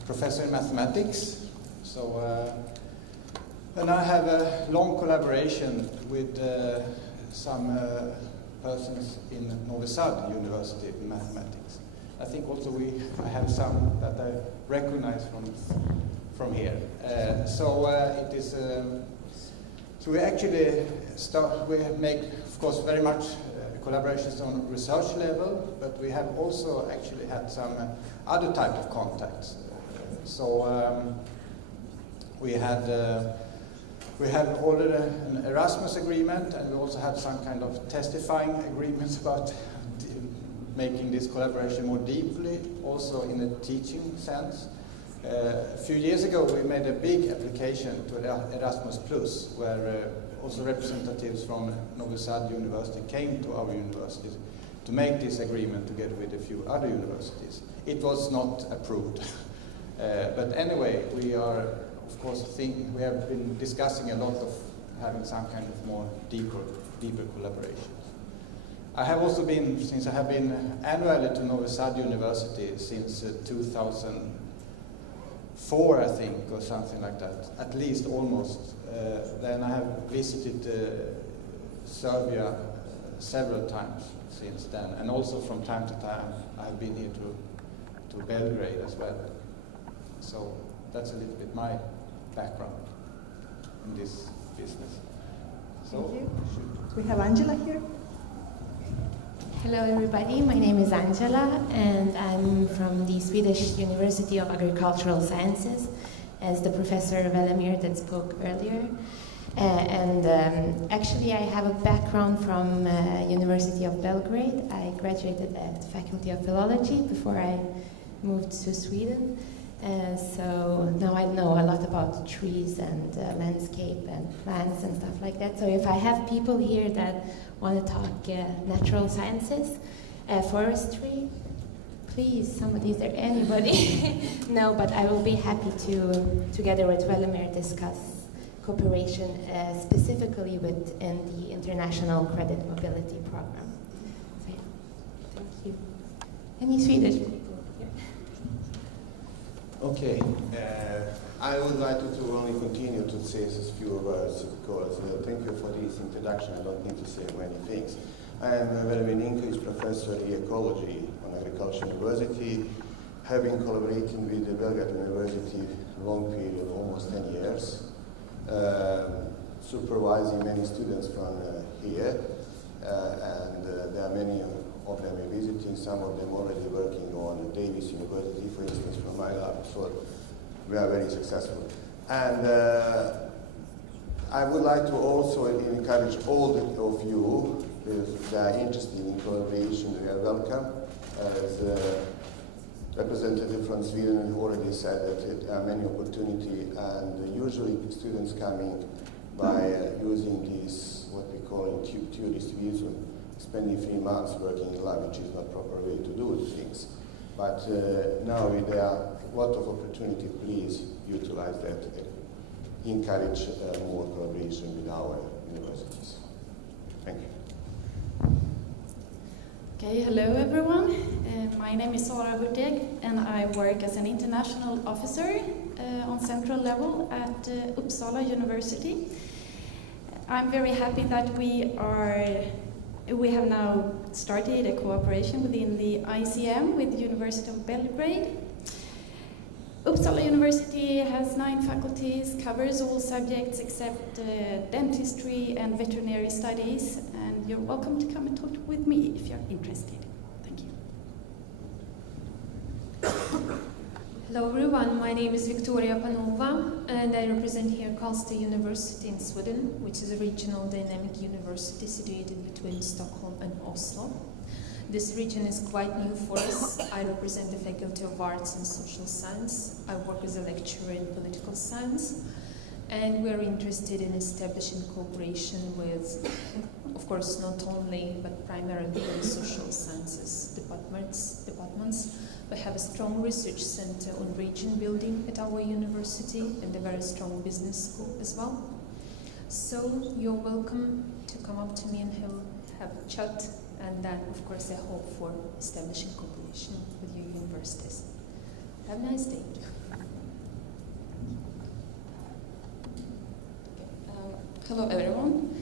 professor in mathematics. And I have a long collaboration with some persons in Novi Sad University in mathematics. I think also I have some that I recognize from here. It is. So we actually we make, of course, very much collaborations on research level, but we have also actually had some other type of contacts. We have already an Erasmus agreement, and we also have some kind of testifying agreements about making this collaboration more deeply, also in a teaching sense. A few years ago, we made a big application to Erasmus Plus, where also representatives from Novi Sad University came to our universities to make this agreement together with a few other universities. It was not approved. But anyway, we are, of course, we have been discussing a lot of having some kind of more deeper collaboration. I have also been, since I have been annually to Novi Sad University since 2004, I think, or something like that, at least almost. Then I have visited Serbia several times since then, and also from time to time I have been here to Belgrade as well. So that's a little bit my background in this business. Thank you. We have Angela here. Hello everybody, my name is Angela and I'm from the Swedish University of Agricultural Sciences as the professor Velimir that spoke earlier. Actually I have a background from University of Belgrade. I graduated at Faculty of Philology before I moved to Sweden. So now I know a lot about trees and landscape and plants and stuff like that. So if I have people here that want to talk natural sciences, forestry, please, is there anybody? No, but I will be happy to, together with Velimir, discuss cooperation specifically within the International Credit Mobility Program. So, yeah, thank you. Any Swedish people here? Okay, I would like to only continue to say a few words because thank you for this introduction. I don't need to say many things. I am a very English professor in ecology on Agricultural University, having collaborated with the Belgrade University a long period, almost 10 years. supervising many students from here, and there are many of them visiting, some of them already working on Davis University, for instance, from my lab, so we are very successful. And I would like to also encourage all of you, if they are interested in collaboration, they are welcome. As representative from Sweden already said that there are many opportunities, and usually students coming by using this, what we call in tourist visa, spending 3 months working in lab, which is not proper way to do things. But now there are a lot of opportunity. Please utilize that. Encourage more collaboration with our universities. Thank you. Okay, hello everyone. My name is Sara and I work as an international officer on central level at Uppsala University. I'm very happy that we have now started a cooperation within the ICM with the University of Belgrade. Uppsala University has 9 faculties, covers all subjects except dentistry and veterinary studies, and you're welcome to come and talk with me if you're interested. Thank you. Hello everyone, my name is Victoria Panova and I represent here Karlstad University in Sweden, which is a regional dynamic university situated between Stockholm and Oslo. This region is quite new for us. I represent the Faculty of Arts and Social Science. I work as a lecturer in political science, and we're interested in establishing cooperation with, of course, not only, but primarily the social sciences departments. We have a strong research center on region building at our university and a very strong business school as well. So you're welcome to come up to me and have a chat. And then, of course, I hope for establishing cooperation with your universities. Have a nice day. Hello, everyone.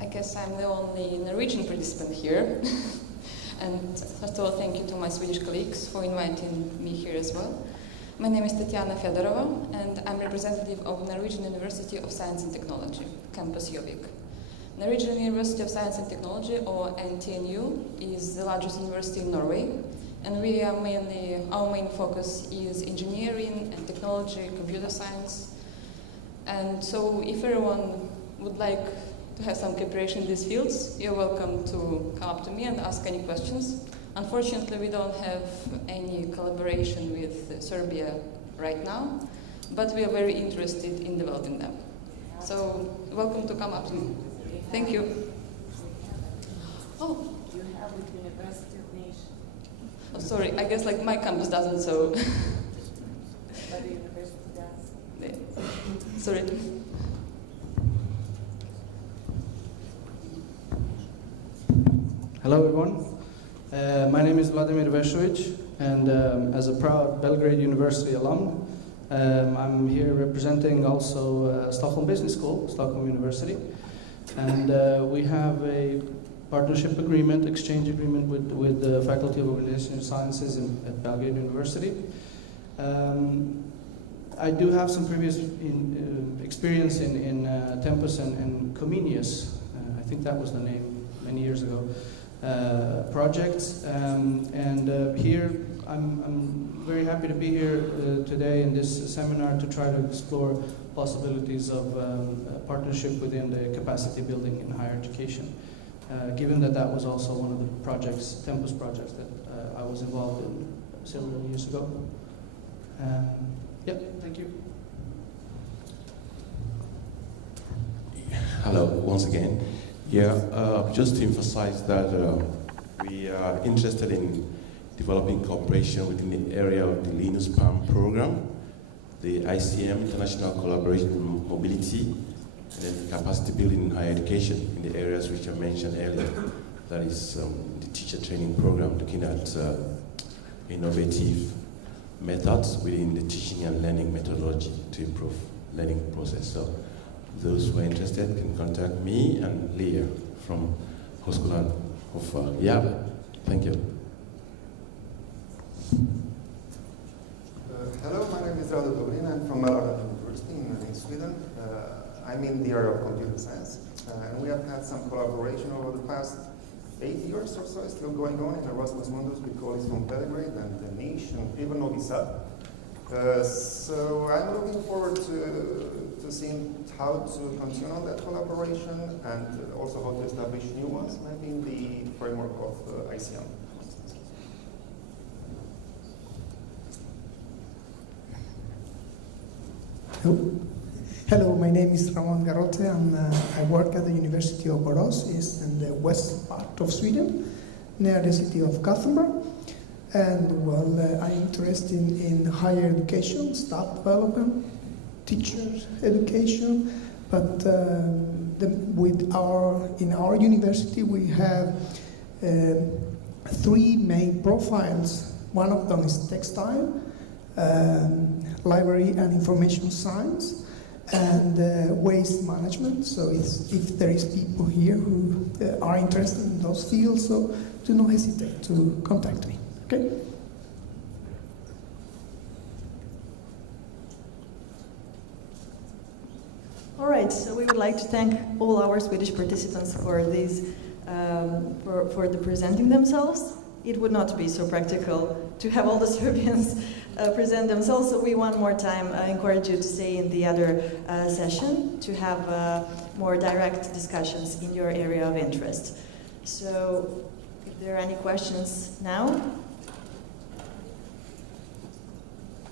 I guess I'm the only Norwegian participant here. And first of all, thank you to my Swedish colleagues for inviting me here as well. My name is Tatiana Fedorova, and I'm representative of Norwegian University of Science and Technology, Campus Gjøvik. Norwegian University of Science and Technology, or NTNU, is the largest university in Norway, and our main focus is engineering and technology, computer science. And so if everyone would like to have some cooperation in these fields, you're welcome to come up to me and ask any questions. Unfortunately, we don't have any collaboration with Serbia right now, but we are very interested in developing them. So welcome to come up to me. Thank you. Oh, you have with University of Nations. Oh, sorry, I guess like my campus doesn't, so. But the university does. Sorry. Hello everyone. My name is Vladimir Veshovic, and as a proud Belgrade University alum, I'm here representing also Stockholm Business School, Stockholm University. And we have a partnership agreement, exchange agreement with the Faculty of Organizational Sciences at Belgrade University. I do have some previous experience in Tempus and Comenius, I think that was the name many years ago, projects. And here, I'm very happy to be here today in this seminar to try to explore possibilities of partnership within the capacity building in higher education, given that that was also one of the projects, Tempus projects, that I was involved in several years ago. Yeah, thank you. Hello, once again. Yeah, just to emphasize that we are interested in developing cooperation within the area of the Linnaeus program, the ICM, International Collaboration in Mobility, and then capacity building in higher education in the areas which I mentioned earlier. That is the teacher training program, looking at innovative methods within the teaching and learning methodology to improve learning process. So those who are interested can contact me and Leah from Högskolan of Gävle. Thank you. Hello, my name is Dautbegovic. I'm from Dautbegovic in Sweden. I'm in the area of computer science, and we have had some collaboration over the past 8 years or so. It's still going on in Erasmus Mundus with colleagues from Belgrade and the Niche and even Novi Sad. So I'm looking forward to seeing how to continue on that collaboration and also how to establish new ones, maybe in the framework of ICM. Hello, my name is Ramon Garrote, and I work at the University of Borås, is in the west part of Sweden, near the city of Gothenburg. And well, I'm interested in higher education, staff development, teachers education, but in our university we have 3 main profiles. One of them is textile, library and information science, and waste management. So if there is people here who are interested in those fields, so do not hesitate to contact me. Okay. All right, so we would like to thank all our Swedish participants for these, for the presenting themselves. It would not be so practical to have all the Serbians present themselves, so we one more time encourage you to stay in the other session to have more direct discussions in your area of interest. So, if there are any questions now?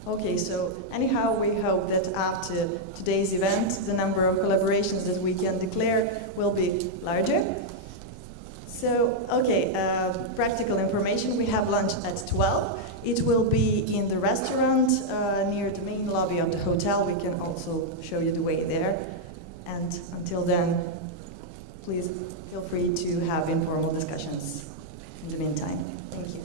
Okay, so anyhow, we hope that after today's event, the number of collaborations that we can declare will be larger. So, okay, practical information. We have lunch at 12. It will be in the restaurant near the main lobby of the hotel. We can also show you the way there. And until then, please feel free to have informal discussions in the meantime. Thank you.